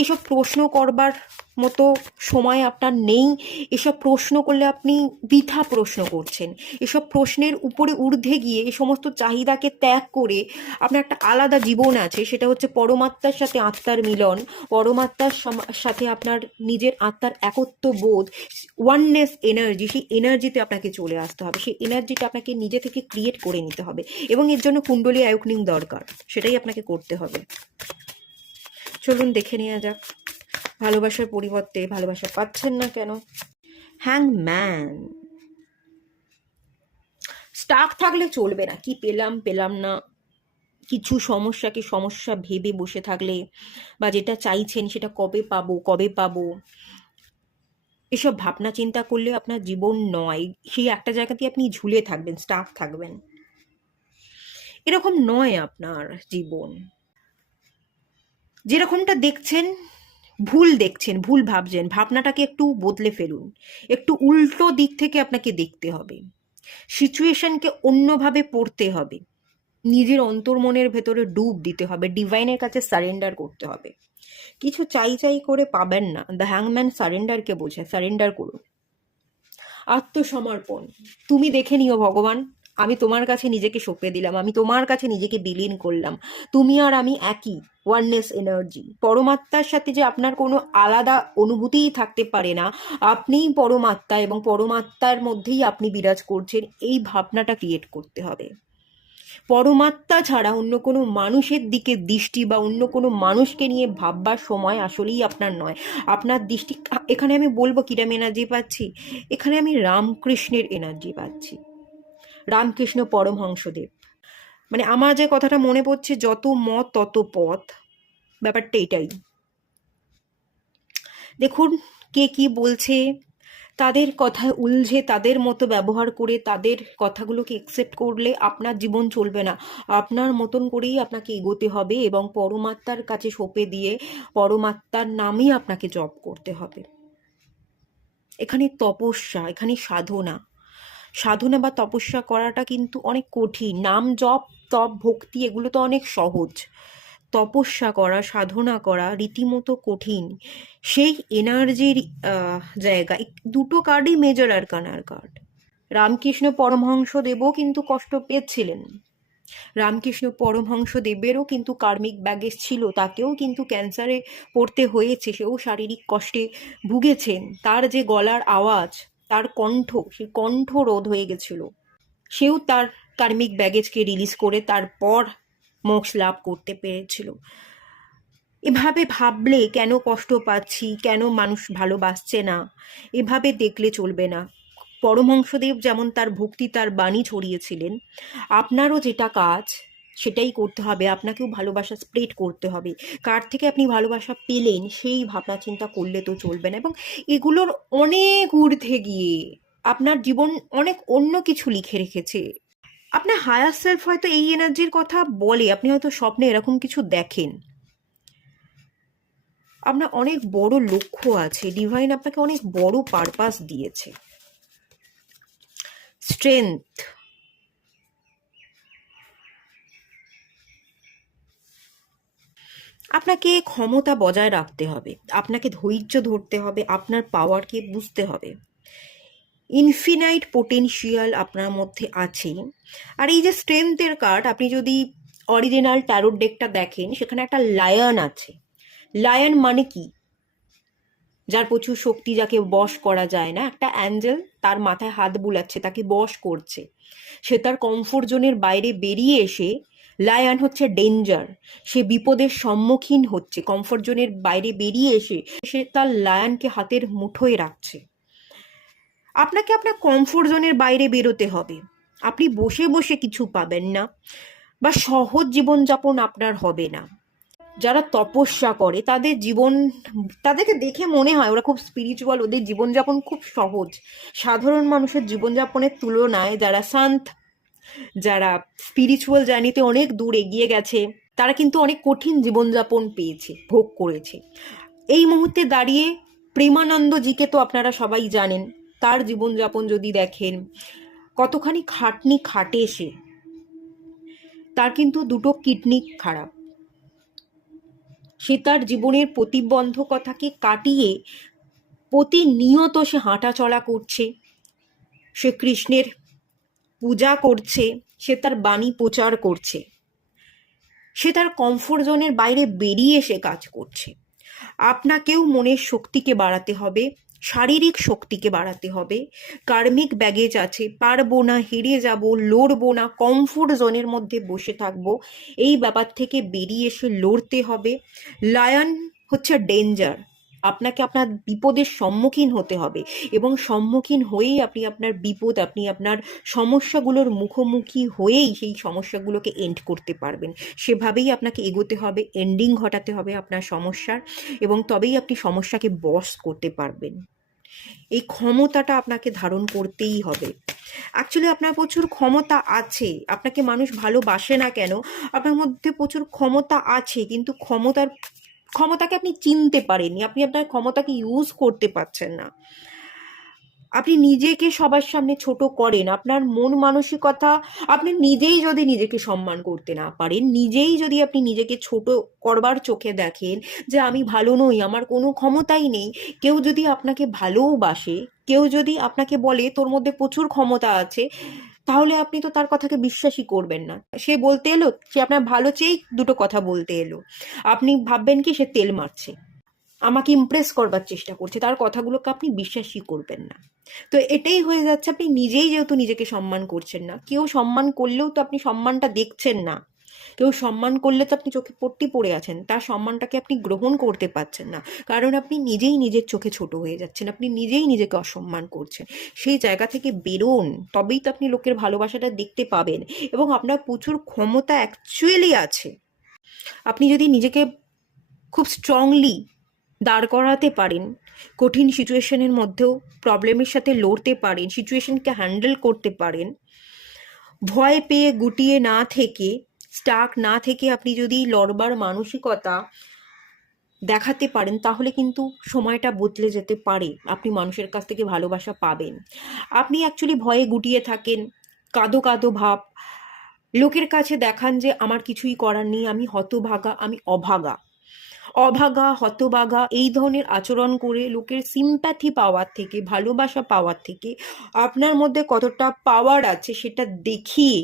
এসব প্রশ্ন করবার মতো সময় আপনার নেই। এসব প্রশ্ন করলে আপনি বৃথা প্রশ্ন করছেন। এসব প্রশ্নের উপরে ঊর্ধ্বে গিয়ে এই সমস্ত চাহিদাকে ত্যাগ করে আপনার একটা আলাদা জীবন আছে, সেটা হচ্ছে পরমাত্মার সাথে আত্মার মিলন, পরমাত্মার সাথে আপনার নিজের আত্মার একত্ব বোধ, ওয়াননেস এনার্জি, সেই এনার্জিতে আপনাকে চলে আসতে হবে, সেই এনার্জিটা আপনাকে নিজে থেকে ক্রিয়েট করে নিতে হবে, এবং এর জন্য কুণ্ডলী আয়োজনিং দরকার, সেটাই আপনাকে করতে হবে। চলুন দেখে নেওয়া যাক ভালোবাসার পরিবর্তে ভালোবাসা পাচ্ছেন না কেন। হ্যাংম্যান, স্টাক থাকলে চলবে না, কি পেলাম পেলাম না, কিছু সমস্যাকে সমস্যা ভেবে বসে থাকলে, বা যেটা চাইছেন সেটা কবে পাবো কবে পাবো, এসব ভাবনা চিন্তা করলে আপনার জীবন নয়। সেই একটা জায়গাতে আপনি ঝুলে থাকবেন, স্টাক থাকবেন, এরকম নয় আপনার জীবন। যেরকমটা দেখছেন, ভুল দেখছেন, ভুল ভাবছেন, ভাবনাটাকে একটু বদলে ফেলুন, একটু উল্টো দিক থেকে আপনাকে দেখতে হবে, সিচুয়েশনকে অন্যভাবে পড়তে হবে, নিজের অন্তর্মনের ভেতরে ডুব দিতে হবে, ডিভাইনের কাছে সারেন্ডার করতে হবে। কিছু চাই চাই করে পাবেন না। দ্য হ্যাংম্যান সারেন্ডারকে বোঝায়, সারেন্ডার করুন, আত্মসমর্পণ। তুমি দেখে নিও ভগবান, আমি তোমার কাছে নিজেকে সঁপে দিলাম, আমি তোমার কাছে নিজেকে বিলীন করলাম, তুমি আর আমি একই, ওয়াননেস এনার্জি। পরমাত্মার সাথে যে আপনার কোনো আলাদা অনুভূতিই থাকতে পারে না, আপনিই পরমাত্মা এবং পরমাত্মার মধ্যেই আপনি বিরাজ করছেন, এই ভাবনাটা ক্রিয়েট করতে হবে। পরমাত্মা ছাড়া অন্য কোনো মানুষের দিকে দৃষ্টি বা অন্য কোনো মানুষকে নিয়ে ভাববার সময় আসলেই আপনার নয়। আপনার দৃষ্টি, এখানে আমি বলবো কিরম এনার্জি পাচ্ছি, এখানে আমি রামকৃষ্ণের এনার্জি পাচ্ছি, রামকৃষ্ণ পরমহংসদেব। মানে আমার যে কথাটা মনে পড়ছে, যত মত তত পথ, ব্যাপারটা এটাই। দেখুন কে কি বলছে, তাদের কথায় উলঝে তাদের মতো ব্যবহার করে তাদের কথাগুলোকে একসেপ্ট করলে আপনার জীবন চলবে না। আপনার মতন করেই আপনাকে এগোতে হবে এবং পরমাত্মার কাছে সঁপে দিয়ে পরমাত্মার নামেই আপনাকে জপ করতে হবে। এখানে তপস্যা, এখানে সাধনা, সাধনা বা তপস্যা করাটা কিন্তু অনেক কঠিন। নাম জপ, তপ, ভক্তি এগুলো তো অনেক সহজ, তপস্যা করা, সাধনা করা রীতিমতো কঠিন। সেই এনার্জির জায়গা, দুটো কার্ডই মেজর আরকানার কার্ড। রামকৃষ্ণ পরমহংস দেবও কিন্তু কষ্ট পেয়েছিলেন, রামকৃষ্ণ পরমহংস দেবেরও কিন্তু কার্মিক ব্যাগেজ ছিল, তাকেও কিন্তু ক্যান্সারে পড়তে হয়েছে, সেও শারীরিক কষ্টে ভুগেছেন। তার যে গলার আওয়াজ, তার কণ্ঠ, সেই কণ্ঠ রোধ হয়ে গেছিল, সেও তার কার্মিক ব্যাগেজকে রিলিজ করে তারপর মোক্ষ লাভ করতে পেরেছিল। এভাবে ভাবলে কেন কষ্ট পাচ্ছি, কেন মানুষ ভালোবাসছে না, এভাবে দেখলে চলবে না। পরমহংসদেব যেমন তার ভক্তি, তার বাণী ছড়িয়েছিলেন, আপনারও যেটা কাজ সেটাই করতে হবে। আপনাকেও ভালোবাসা স্প্রেড করতে হবে। কার থেকে আপনি ভালোবাসা পেলেন সেই ভাবনা চিন্তা করলে তো চলবে না। এবং এগুলোর অনেক ঊর্ধ্বে গিয়ে আপনার জীবন অনেক অন্য কিছু লিখে রেখেছে। আপনার হায়ার সেলফ হয়তো এই এনার্জির কথা বলে, আপনি হয়তো স্বপ্নে এরকম কিছু দেখেন। আপনার অনেক বড় লক্ষ্য আছে, ডিভাইন আপনাকে অনেক বড় পারপাস দিয়েছে। স্ট্রেংথ, আপনাকে ক্ষমতা বজায় রাখতে হবে, আপনাকে ধৈর্য ধরতে হবে, আপনার পাওয়ারকে বুঝতে হবে। ইনফিনাইট পোটেনশিয়াল আপনার মধ্যে আছে। আর এই যে স্ট্রেংথের কার্ড, আপনি যদি অরিজিনাল ট্যারোট ডেকটা দেখেন, সেখানে একটা লায়ন আছে। লায়ন মানে কি? যার প্রচুর শক্তি, যাকে বশ করা যায় না। একটা অ্যাঞ্জেল তার মাথায় হাত বুলাচ্ছে, তাকে বশ করছে। সে তার কমফোর্ট জোনের বাইরে বেরিয়ে এসে, লায়ন হচ্ছে ডেঞ্জার, সে বিপদের সম্মুখীন হচ্ছে, কমফোর্ট জোনের বাইরে বেরিয়ে এসে সে তার লায়নকে হাতের মুঠোয় রাখছে। আপনাকে আপনার কমফোর্ট জোনের বাইরে বেরোতে হবে। আপনি বসে বসে কিছু পাবেন না, বা সহজ জীবনযাপন আপনার হবে না। যারা তপস্যা করে তাদের জীবন, তাদেরকে দেখে মনে হয় ওরা খুব স্পিরিচুয়াল, ওদের জীবনযাপন খুব সহজ। সাধারণ মানুষের জীবনযাপনের তুলনায় যারা শান্ত, যারা স্পিরিচুয়াল জার্নিতে অনেক দূর এগিয়ে গেছে, তারা কিন্তু অনেক কঠিন জীবনযাপন পেয়েছে, ভোগ করেছে। এই মুহূর্তে দাঁড়িয়ে প্রেমানন্দজিকে তো আপনারা সবাই জানেন। তার জীবনযাপন যদি দেখেন, কতখানি খাটনি খাটে সে। তার কিন্তু দুটো কিডনি খারাপ। সে তার জীবনের প্রতিবন্ধকতাকে কাটিয়ে প্রতিনিয়ত সে হাঁটা চলা করছে, সে কৃষ্ণের পূজা করছে, সে তার বাণী প্রচার করছে, সে তার কমফোর্ট জোনের বাইরে বেরিয়ে সে কাজ করছে। আপনাকেও মনের শক্তিকে বাড়াতে হবে, শারীরিক শক্তিকে বাড়াতে হবে। কার্মিক ব্যাগেজ আছে, পারবো না, হেরে যাব, লড়বো না, কমফোর্ট জোনের মধ্যে বসে থাকবো, এই ব্যাপার থেকে বেরিয়ে এসে লড়তে হবে। লায়ন হচ্ছে ডেঞ্জার, আপনাকে আপনার বিপদের সম্মুখীন হতে হবে, এবং সম্মুখীন হয়েই আপনি আপনার বিপদ, আপনি আপনার সমস্যাগুলোর মুখোমুখি হয়েই সেই সমস্যাগুলোকে এন্ড করতে পারবেন। সেভাবেই আপনাকে এগোতে হবে, এন্ডিং ঘটাতে হবে আপনার সমস্যার, এবং তবেই আপনি সমস্যাকে বশ করতে পারবেন। এই ক্ষমতাটা আপনাকে ধারণ করতেই হবে। অ্যাকচুয়ালি আপনার প্রচুর ক্ষমতা আছে, আপনাকে মানুষ ভালোবাসে না কেন? আপনার মধ্যে প্রচুর ক্ষমতা আছে, কিন্তু ক্ষমতাকে আপনি চিনতে পারেননি, আপনি আপনার ক্ষমতাকে ইউজ করতে পারছেন না। আপনি নিজেকে সবার সামনে ছোট করেন, আপনার মন মানসিকতা, আপনি নিজেই যদি নিজেকে সম্মান করতে না পারেন, নিজেই যদি আপনি নিজেকে ছোট করবার চোখে দেখেন যে আমি ভালো নই, আমার কোনো ক্ষমতাই নেই, কেউ যদি আপনাকে ভালোবাসে, কেউ যদি আপনাকে বলে তোর মধ্যে প্রচুর ক্ষমতা আছে, তাহলে আপনি তো তার কথাকে বিশ্বাসই করবেন না। সে বলতে এলো, সে আপনার ভালো চেয়েই দুটো কথা বলতে এলো, আপনি ভাববেন কি সে তেল মারছে, আমাকে ইমপ্রেস করবার চেষ্টা করছে, তার কথাগুলোকে আপনি বিশ্বাসই করবেন না। তো এটাই হয়ে যাচ্ছে, আপনি নিজেই যেহেতু নিজেকে সম্মান করছেন না, কেউ সম্মান করলেও তো আপনি সম্মানটা দেখছেন না। কেউ সম্মান করলে তো আপনি চোখে পট্টি পড়ে আছেন, তার সম্মানটাকে আপনি গ্রহণ করতে পারছেন না, কারণ আপনি নিজেই নিজের চোখে ছোট হয়ে যাচ্ছেন, আপনি নিজেই নিজেকে অসম্মান করছেন। সেই জায়গা থেকে বেরোন, তবেই তো আপনি লোকের ভালোবাসাটা দেখতে পাবেন। এবং আপনার প্রচুর ক্ষমতা অ্যাকচুয়ালি আছে। আপনি যদি নিজেকে খুব স্ট্রংলি দাঁড় করাতে পারেন, কঠিন সিচুয়েশনের মধ্যেও প্রবলেমের সাথে লড়তে পারেন, সিচুয়েশনকে হ্যান্ডেল করতে পারেন, ভয় পেয়ে গুটিয়ে না থেকে, স্টাক না থেকে আপনি যদি লড়বার মানসিকতা দেখাতে পারেন, তাহলে কিন্তু সময়টা বদলে যেতে পারে, আপনি মানুষের কাছ থেকে ভালোবাসা পাবেন। আপনি অ্যাকচুয়ালি ভয়ে গুটিয়ে থাকেন, কাঁদো কাঁদো ভাব, লোকের কাছে দেখান যে আমার কিছুই করার নেই, আমি হতভাগা, আমি অভাগা। অভাগা, হতভাগা এই ধরনের আচরণ করে লোকের সিম্প্যাথি পাওয়ার থেকে, ভালোবাসা পাওয়ার থেকে, আপনার মধ্যে কতটা পাওয়ার আছে সেটা দেখিয়ে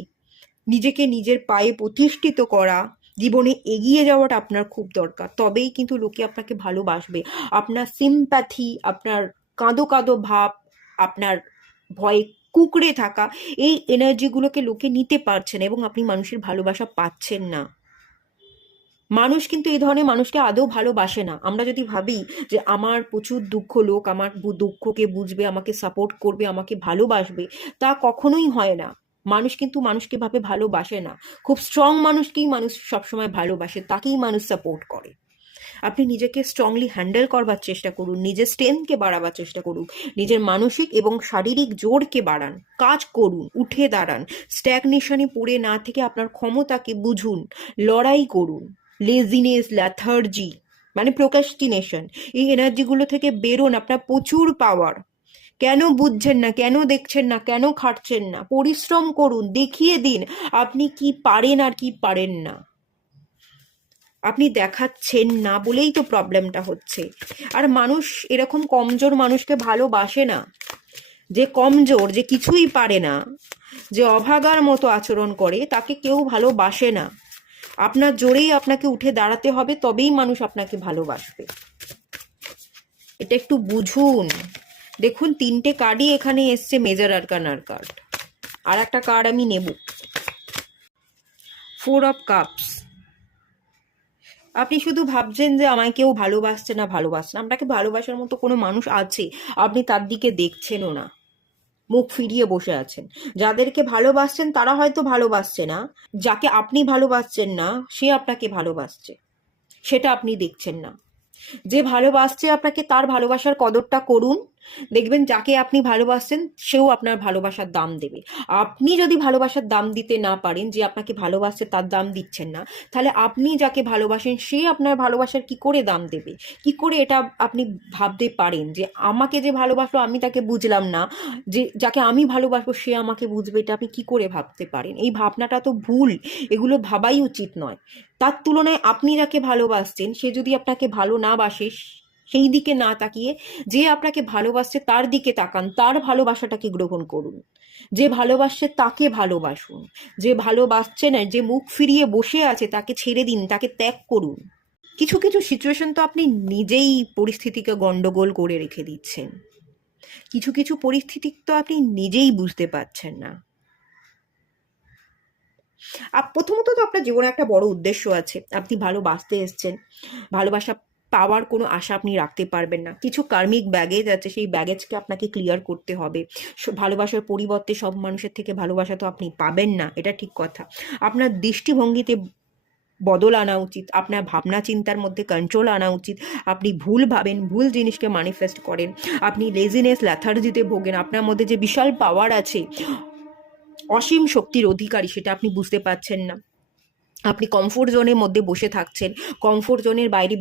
নিজেকে নিজের পায়ে প্রতিষ্ঠিত করা, জীবনে এগিয়ে যাওয়াটা আপনার খুব দরকার। তবেই কিন্তু লোকে আপনাকে ভালোবাসবে। আপনার সিম্প্যাথি, আপনার কাঁদো কাঁদো ভাব, আপনার ভয়ে কুঁকড়ে থাকা, এই এনার্জিগুলোকে লোকে নিতে পারছে না, এবং আপনি মানুষের ভালোবাসা পাচ্ছেন না। মানুষ কিন্তু এই ধরনের মানুষকে আদৌ ভালোবাসে না। আমরা যদি ভাবি যে আমার প্রচুর দুঃখ, লোক আমার দুঃখকে বুঝবে, আমাকে সাপোর্ট করবে, আমাকে ভালোবাসবে, তা কখনোই হয় না। মানুষ কিন্তু মানুষকে ভাবে ভালোবাসে না। খুব স্ট্রং মানুষকেই মানুষ সবসময় ভালোবাসে, তাকেই মানুষ সাপোর্ট করে। আপনি নিজেকে স্ট্রংলি হ্যান্ডেল করবার চেষ্টা করুন, নিজের স্ট্রেংথকে বাড়াবার চেষ্টা করুন, নিজের মানসিক এবং শারীরিক জোরকে বাড়ান, কাজ করুন, উঠে দাঁড়ান, স্ট্যাগনেশনে পড়ে না থেকে আপনার ক্ষমতাকে বুঝুন, লড়াই করুন। লেজিনেস, ল্যাথার্জি মানে প্রোক্রাস্টিনেশন, এই এনার্জিগুলো থেকে বেরোন। আপনার প্রচুর পাওয়ার। কেন বুঝছেন না, কেন দেখছেন না, কেন খাটছেন না? পরিশ্রম করুন, দেখিয়ে দিন আপনি কি পারেন আর কি পারেন না। আপনি দেখাচ্ছেন না বলেই তো প্রবলেমটা হচ্ছে। আর মানুষ এরকম কমজোর মানুষকে ভালোবাসে না। যে কমজোর, যে কিছুই পারে না, যে অভাগার মতো আচরণ করে, তাকে কেউ ভালোবাসে না। আপনার জোরেই আপনাকে উঠে দাঁড়াতে হবে, তবেই মানুষ আপনাকে ভালোবাসবে। এটা একটু বুঝুন। দেখুন 3টে কার্ডই এখানে এসছে, মেজর আরকানার কার্ড। আর একটা কার্ড আমি নেব, 4 অফ কাপস। আপনি শুধু ভাবছেন যে আমায় কেউ ভালোবাসছে না, ভালোবাসছে না। আপনাকে ভালোবাসার মতো কোনো মানুষ আছে, আপনি তার দিকে দেখছেনও না, মুখ ফিরিয়ে বসে আছেন। যাদেরকে ভালোবাসছেন তারা হয়তো ভালোবাসছে না, যাকে আপনি ভালোবাসছেন না সে আপনাকে ভালোবাসছে, সেটা আপনি দেখছেন না। যে ভালোবাসছে আপনাকে, তার ভালোবাসার কদরটা করুন। দেখবেন যাকে আপনি ভালোবাসছেন সেও আপনার ভালোবাসার দাম দেবে। আপনি যদি ভালোবাসার দাম দিতে না পারেন, যে আপনাকে ভালোবাসছে তার দাম দিচ্ছেন না, তাহলে আপনি যাকে ভালোবাসেন সে আপনার ভালোবাসার কি করে দাম দেবে? কি করে এটা আপনি ভাবতে পারেন যে আমাকে যে ভালোবাসলো আমি তাকে বুঝলাম না, যে যাকে আমি ভালোবাসবো সে আমাকে বুঝবে? এটা আপনি কি করে ভাবতে পারেন? এই ভাবনাটা তো ভুল, এগুলো ভাবাই উচিত নয়। তার তুলনায় আপনি যাকে ভালোবাসছেন সে যদি আপনাকে ভালো না বাসে, সেই দিকে না তাকিয়ে যে আপনাকে ভালোবাসছে তার দিকে তাকান, তার ভালোবাসাটাকে গ্রহণ করুন। যে ভালোবাসছে তাকে ভালোবাসুন। যে ভালোবাসছে না, যে মুখ ফিরিয়ে বসে আছে, তাকে ছেড়ে দিন, তাকে ত্যাগ করুন। কিছু কিছু সিচুয়েশন তো আপনি নিজেই পরিস্থিতিকে গন্ডগোল করে রেখে দিচ্ছেন। কিছু কিছু পরিস্থিতি তো আপনি নিজেই বুঝতে পারছেন না। প্রথমত তো আপনার জীবনে একটা বড় উদ্দেশ্য আছে। আপনি ভালোবাসতে এসছেন, ভালোবাসা পাওয়ার কোনো আশা আপনি রাখতে পারবেন না। কিছু কার্মিক ব্যাগেজ আছে, সেই ব্যাগেজকে আপনাকে ক্লিয়ার করতে হবে। ভালোবাসার পরিবর্তে সব মানুষের থেকে ভালোবাসা তো আপনি পাবেন না, এটা ঠিক কথা। আপনার দৃষ্টিভঙ্গিতে বদল আনা উচিত, আপনার ভাবনা চিন্তার মধ্যে কন্ট্রোল আনা উচিত। আপনি ভুল ভাবেন, ভুল জিনিসকে ম্যানিফেস্ট করেন, আপনি লেজিনেস, ল্যাথার্জিতে ভোগেন। আপনার মধ্যে যে বিশাল পাওয়ার আছে, অসীম শক্তির অধিকারী, সেটা আপনি বুঝতে পারছেন না। আপনি কমফোর্ট জোনের মধ্যে বসে থাকছেন, কমফোর্ট জোনের বাইরে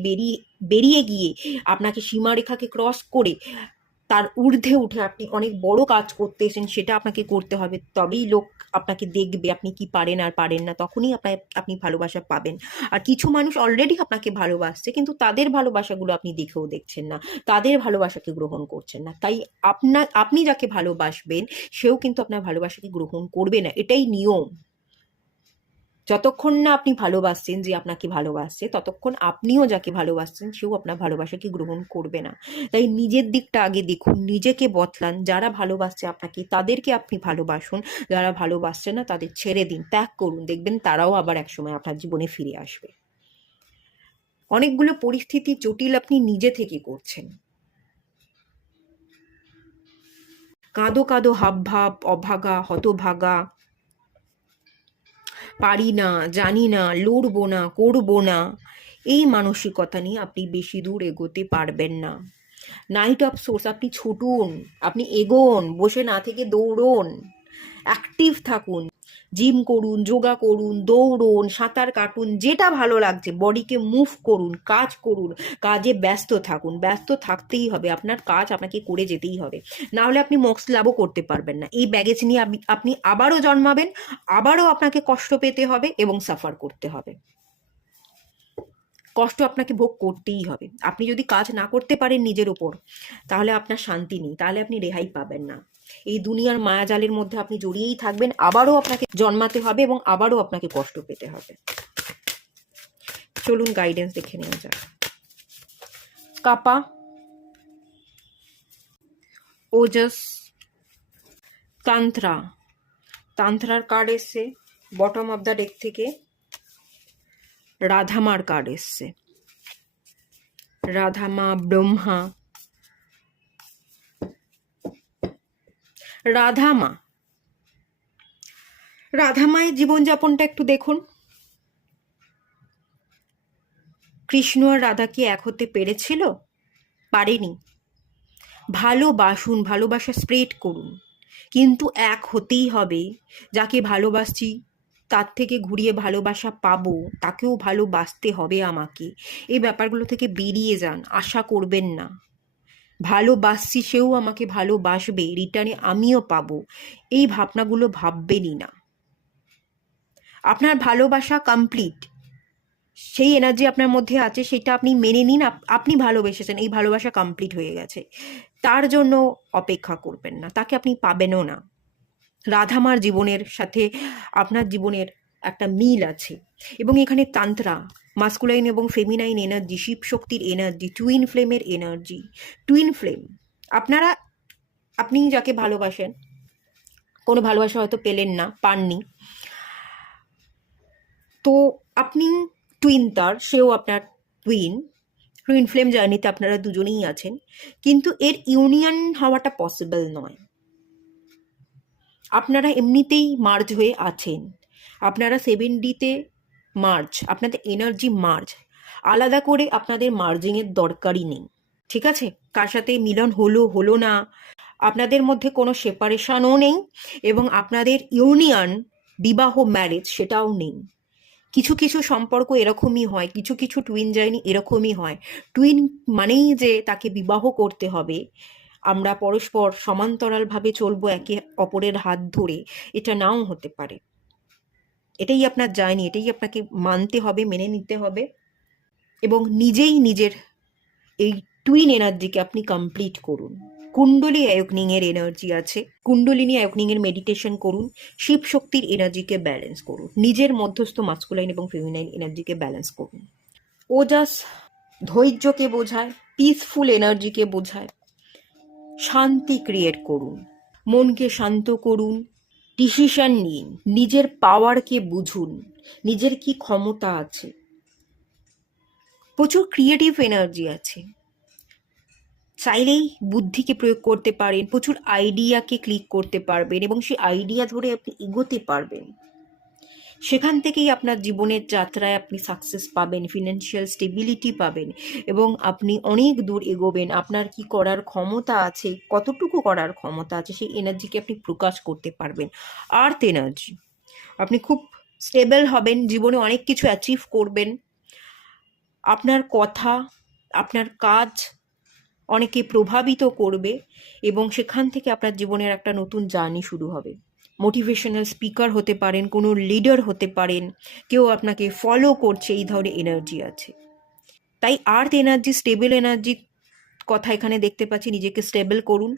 বেরিয়ে গিয়ে আপনাকে সীমারেখাকে ক্রস করে তার ঊর্ধ্বে উঠে আপনি অনেক বড় কাজ করতে এসেছেন, সেটা আপনাকে করতে হবে। তবেই লোক আপনাকে দেখবে আপনি কি পারেন আর পারেন না, তখনই আপনি ভালোবাসা পাবেন। আর কিছু মানুষ অলরেডি আপনাকে ভালোবাসছে, কিন্তু তাদের ভালোবাসাগুলো আপনি দেখেও দেখছেন না, তাদের ভালোবাসাকে গ্রহণ করছেন না। তাই আপনি যাকে ভালোবাসবেন সেও কিন্তু আপনার ভালোবাসাকে গ্রহণ করবে না, এটাই নিয়ম। যতক্ষণ না আপনি ভালোবাসছেন যে আপনাকে ভালোবাসছে, ততক্ষণ আপনিও যাকে ভালোবাসছেন সেও আপনার ভালোবাসাকে গ্রহণ করবে না। তাই নিজের দিকটা আগে দেখুন, নিজেকে বদলান। যারা ভালোবাসছে আপনাকে তাদেরকে আপনি ভালোবাসুন, যারা ভালোবাসছে না তাদের ছেড়ে দিন, ত্যাগ করুন। দেখবেন তারাও আবার একসময় আপনার জীবনে ফিরে আসবে। অনেকগুলো পরিস্থিতি জটিল আপনি নিজে থেকে করছেন। কাঁদো কাঁদো হাবভাব, অভাগা, হতভাগা, পারি না, জানি না, লড়বো না, করবো না, এই মানসিকতা নিয়ে আপনি বেশি দূর এগোতে পারবেন না। নাইট অফ সোর্স, আপনি ছুটুন, আপনি এগোন, বসে না থেকে দৌড়ন, অ্যাক্টিভ থাকুন, জিম করুন, যোগা করুন, দৌড়ুন, সাঁতার কাটুন, যেটা ভালো লাগছে বডিকে মুভ করুন, কাজ করুন, কাজে ব্যস্ত থাকুন। ব্যস্ত থাকতেই হবে, আপনার কাজ আপনাকে করে যেতেই হবে, না হলে আপনি মোক্ষ লাভও করতে পারবেন না। এই ব্যাগেজ নিয়ে আপনি আবারও জন্মাবেন, আবারও আপনাকে কষ্ট পেতে হবে এবং সাফার করতে হবে। কষ্ট আপনাকে ভোগ করতেই হবে। আপনি যদি কাজ না করতে পারেন নিজের ওপর, তাহলে আপনার শান্তি নেই, তাহলে আপনি রেহাই পাবেন না। এই দুনিয়ার মায়াজালের মধ্যে আপনি জড়িয়েই থাকবেন, আবারও আপনাকে জন্মাতে হবে এবং আবারও আপনাকে কষ্ট পেতে হবে। চলুন গাইডেন্স দেখে নেওয়া যাক। কাপা, ওজস, তান্ত্রা। তান্ত্রার কার্ড এসছে বটম অফ দ্য ডেক থেকে। রাধামার কার্ড এসছে, রাধামা, ব্রহ্মা, রাধামা। রাধামায়ের জীবনযাপনটা একটু দেখুন। কৃষ্ণ আর রাধা কি এক হতে পেরেছিল? পারেনি। ভালোবাসুন, ভালোবাসা স্প্রেড করুন, কিন্তু এক হতেই হবে। যাকে ভালোবাসছি তার থেকে ঘুরিয়ে ভালোবাসা পাবো, তাকেও ভালোবাসতে হবে আমাকে। এই ব্যাপারগুলো থেকে বেরিয়ে যান, আশা করবেন না। ভালোবাসছি, সেও আমাকে ভালোবাসবে, রিটার্নে আমিও পাবো, এই ভাবনাগুলো ভাববেনই না। আপনার ভালোবাসা কমপ্লিট, সেই এনার্জি আপনার মধ্যে আছে, সেটা আপনি মেনে নিন। আপনি ভালোবেসেছেন, এই ভালোবাসা কমপ্লিট হয়ে গেছে। তার জন্য অপেক্ষা করবেন না, তাকে আপনি পাবেনও না। রাধামার জীবনের সাথে আপনার জীবনের একটা মিল আছে, এবং এখানে তান্ত্রা, মাস্কুলাইন এবং ফেমিনাইন এনার্জি, শিব শক্তির এনার্জি, টুইন ফ্লেমের এনার্জি। টুইন ফ্লেম, আপনি যাকে ভালোবাসেন, কোনো ভালোবাসা হয়তো পেলেন না, পাননি, তো আপনি টুইন, তার সেও আপনার টুইন। টুইন ফ্লেম জার্নিতে আপনারা দুজনেই আছেন, কিন্তু এর ইউনিয়ন হওয়াটা পসিবল নয়। আপনারা এমনিতেই মার্জ হয়ে আছেন, আপনারা 7Dতে মার্জ, আপনাদের এনার্জি মার্জ। আলাদা করে আপনাদের মার্জিংয়ের দরকারই নেই, ঠিক আছে? কার সাথে মিলন হলো হলো না, আপনাদের মধ্যে কোনো সেপারেশনও নেই, এবং আপনাদের ইউনিয়ন, বিবাহ, ম্যারেজ সেটাও নেই। কিছু কিছু সম্পর্ক এরকমই হয়, কিছু কিছু টুইন জার্নি এরকমই হয়। টুইন মানেই যে তাকে বিবাহ করতে হবে, আমরা পরস্পর সমান্তরালভাবে চলবো একে অপরের হাত ধরে, এটা নাও হতে পারে। এটাই আপনার জার্নি, এটাই আপনাকে মানতে হবে, মেনে নিতে হবে, এবং নিজেই নিজের এই টুইন এনার্জিকে আপনি কমপ্লিট করুন। কুণ্ডলী অ্যাওয়েকনিংয়ের এনার্জি আছে, কুণ্ডলিনী অ্যাওয়েকনিংয়ের মেডিটেশন করুন, শিব শক্তির এনার্জিকে ব্যালেন্স করুন, নিজের মধ্যস্থ মাস্কুলাইন এবং ফেমিনাইন এনার্জিকে ব্যালেন্স করুন। ওজাস ধৈর্যকে বোঝায়, পিসফুল এনার্জিকে বোঝায়। শান্তি ক্রিয়েট করুন, মনকে শান্ত করুন, ডিসিশন নিন, নিজের পাওয়ারকে বুঝুন, নিজের কি ক্ষমতা আছে। প্রচুর ক্রিয়েটিভ এনার্জি আছে, চাইলেই বুদ্ধিকে প্রয়োগ করতে পারেন, প্রচুর আইডিয়াকে ক্লিক করতে পারবেন, এবং সেই আইডিয়া ধরে আপনি এগোতে পারবেন। সেখান থেকেই আপনার জীবনের যাত্রায় আপনি সাকসেস পাবেন, ফিনান্সিয়াল স্টেবিলিটি পাবেন, এবং আপনি অনেক দূর এগোবেন। আপনার কি করার ক্ষমতা আছে, কতটুকু করার ক্ষমতা আছে, সেই এনার্জিকে আপনি প্রকাশ করতে পারবেন। আর্থ এনার্জি, আপনি খুব স্টেবল হবেন, জীবনে অনেক কিছু অ্যাচিভ করবেন। আপনার কথা, আপনার কাজ অনেকে প্রভাবিত করবে, এবং সেখান থেকে আপনার জীবনের একটা নতুন জার্নি শুরু হবে। মোটিভেশনাল স্পিকার হতে পারেন, কোনো লিডার হতে পারেন, কেউ আপনাকে ফলো করছে, এই ধরনের এনার্জি আছে। তাই আর্থ এনার্জি, স্টেবল এনার্জি কথা এখানে দেখতে পাচ্ছি। নিজেকে স্টেবল করুন,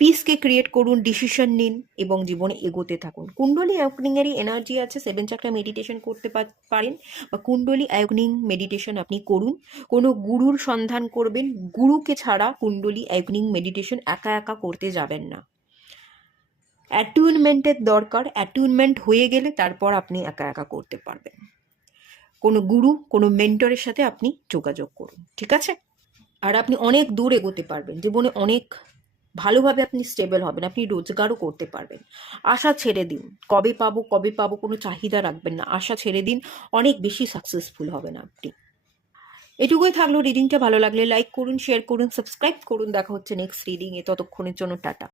পিসকে ক্রিয়েট করুন, ডিসিশন নিন, এবং জীবনে এগোতে থাকুন। কুণ্ডলী অ্যাওয়েকনিংয়েরই এনার্জি আছে, 7 চাকরা মেডিটেশন করতে পারেন, বা কুণ্ডলী অ্যাওয়েকনিং মেডিটেশন আপনি করুন। কোনো গুরুর সন্ধান করবেন, গুরুকে ছাড়া কুণ্ডলী অ্যাওয়েকনিং মেডিটেশন একা একা করতে যাবেন না। অ্যাটিউনমেন্টের দরকার, অ্যাটিউনমেন্ট হয়ে গেলে তারপর আপনি একা একা করতে পারবেন। কোনো গুরু, কোনো মেন্টরের সাথে আপনি যোগাযোগ করুন, ঠিক আছে? আর আপনি অনেক দূর এগোতে পারবেন, জীবনে অনেক ভালোভাবে আপনি স্টেবল হবেন, আপনি রোজগারও করতে পারবেন। আশা ছেড়ে দিন, কবে পাবো কবে পাবো কোনো চাহিদা রাখবেন না, আশা ছেড়ে দিন, অনেক বেশি সাকসেসফুল হবেন আপনি। এটুকুই থাকলো। রিডিংটা ভালো লাগলে লাইক করুন, শেয়ার করুন, সাবস্ক্রাইব করুন। দেখা হচ্ছে নেক্সট রিডিংয়ে, ততক্ষণের জন্য টাটা।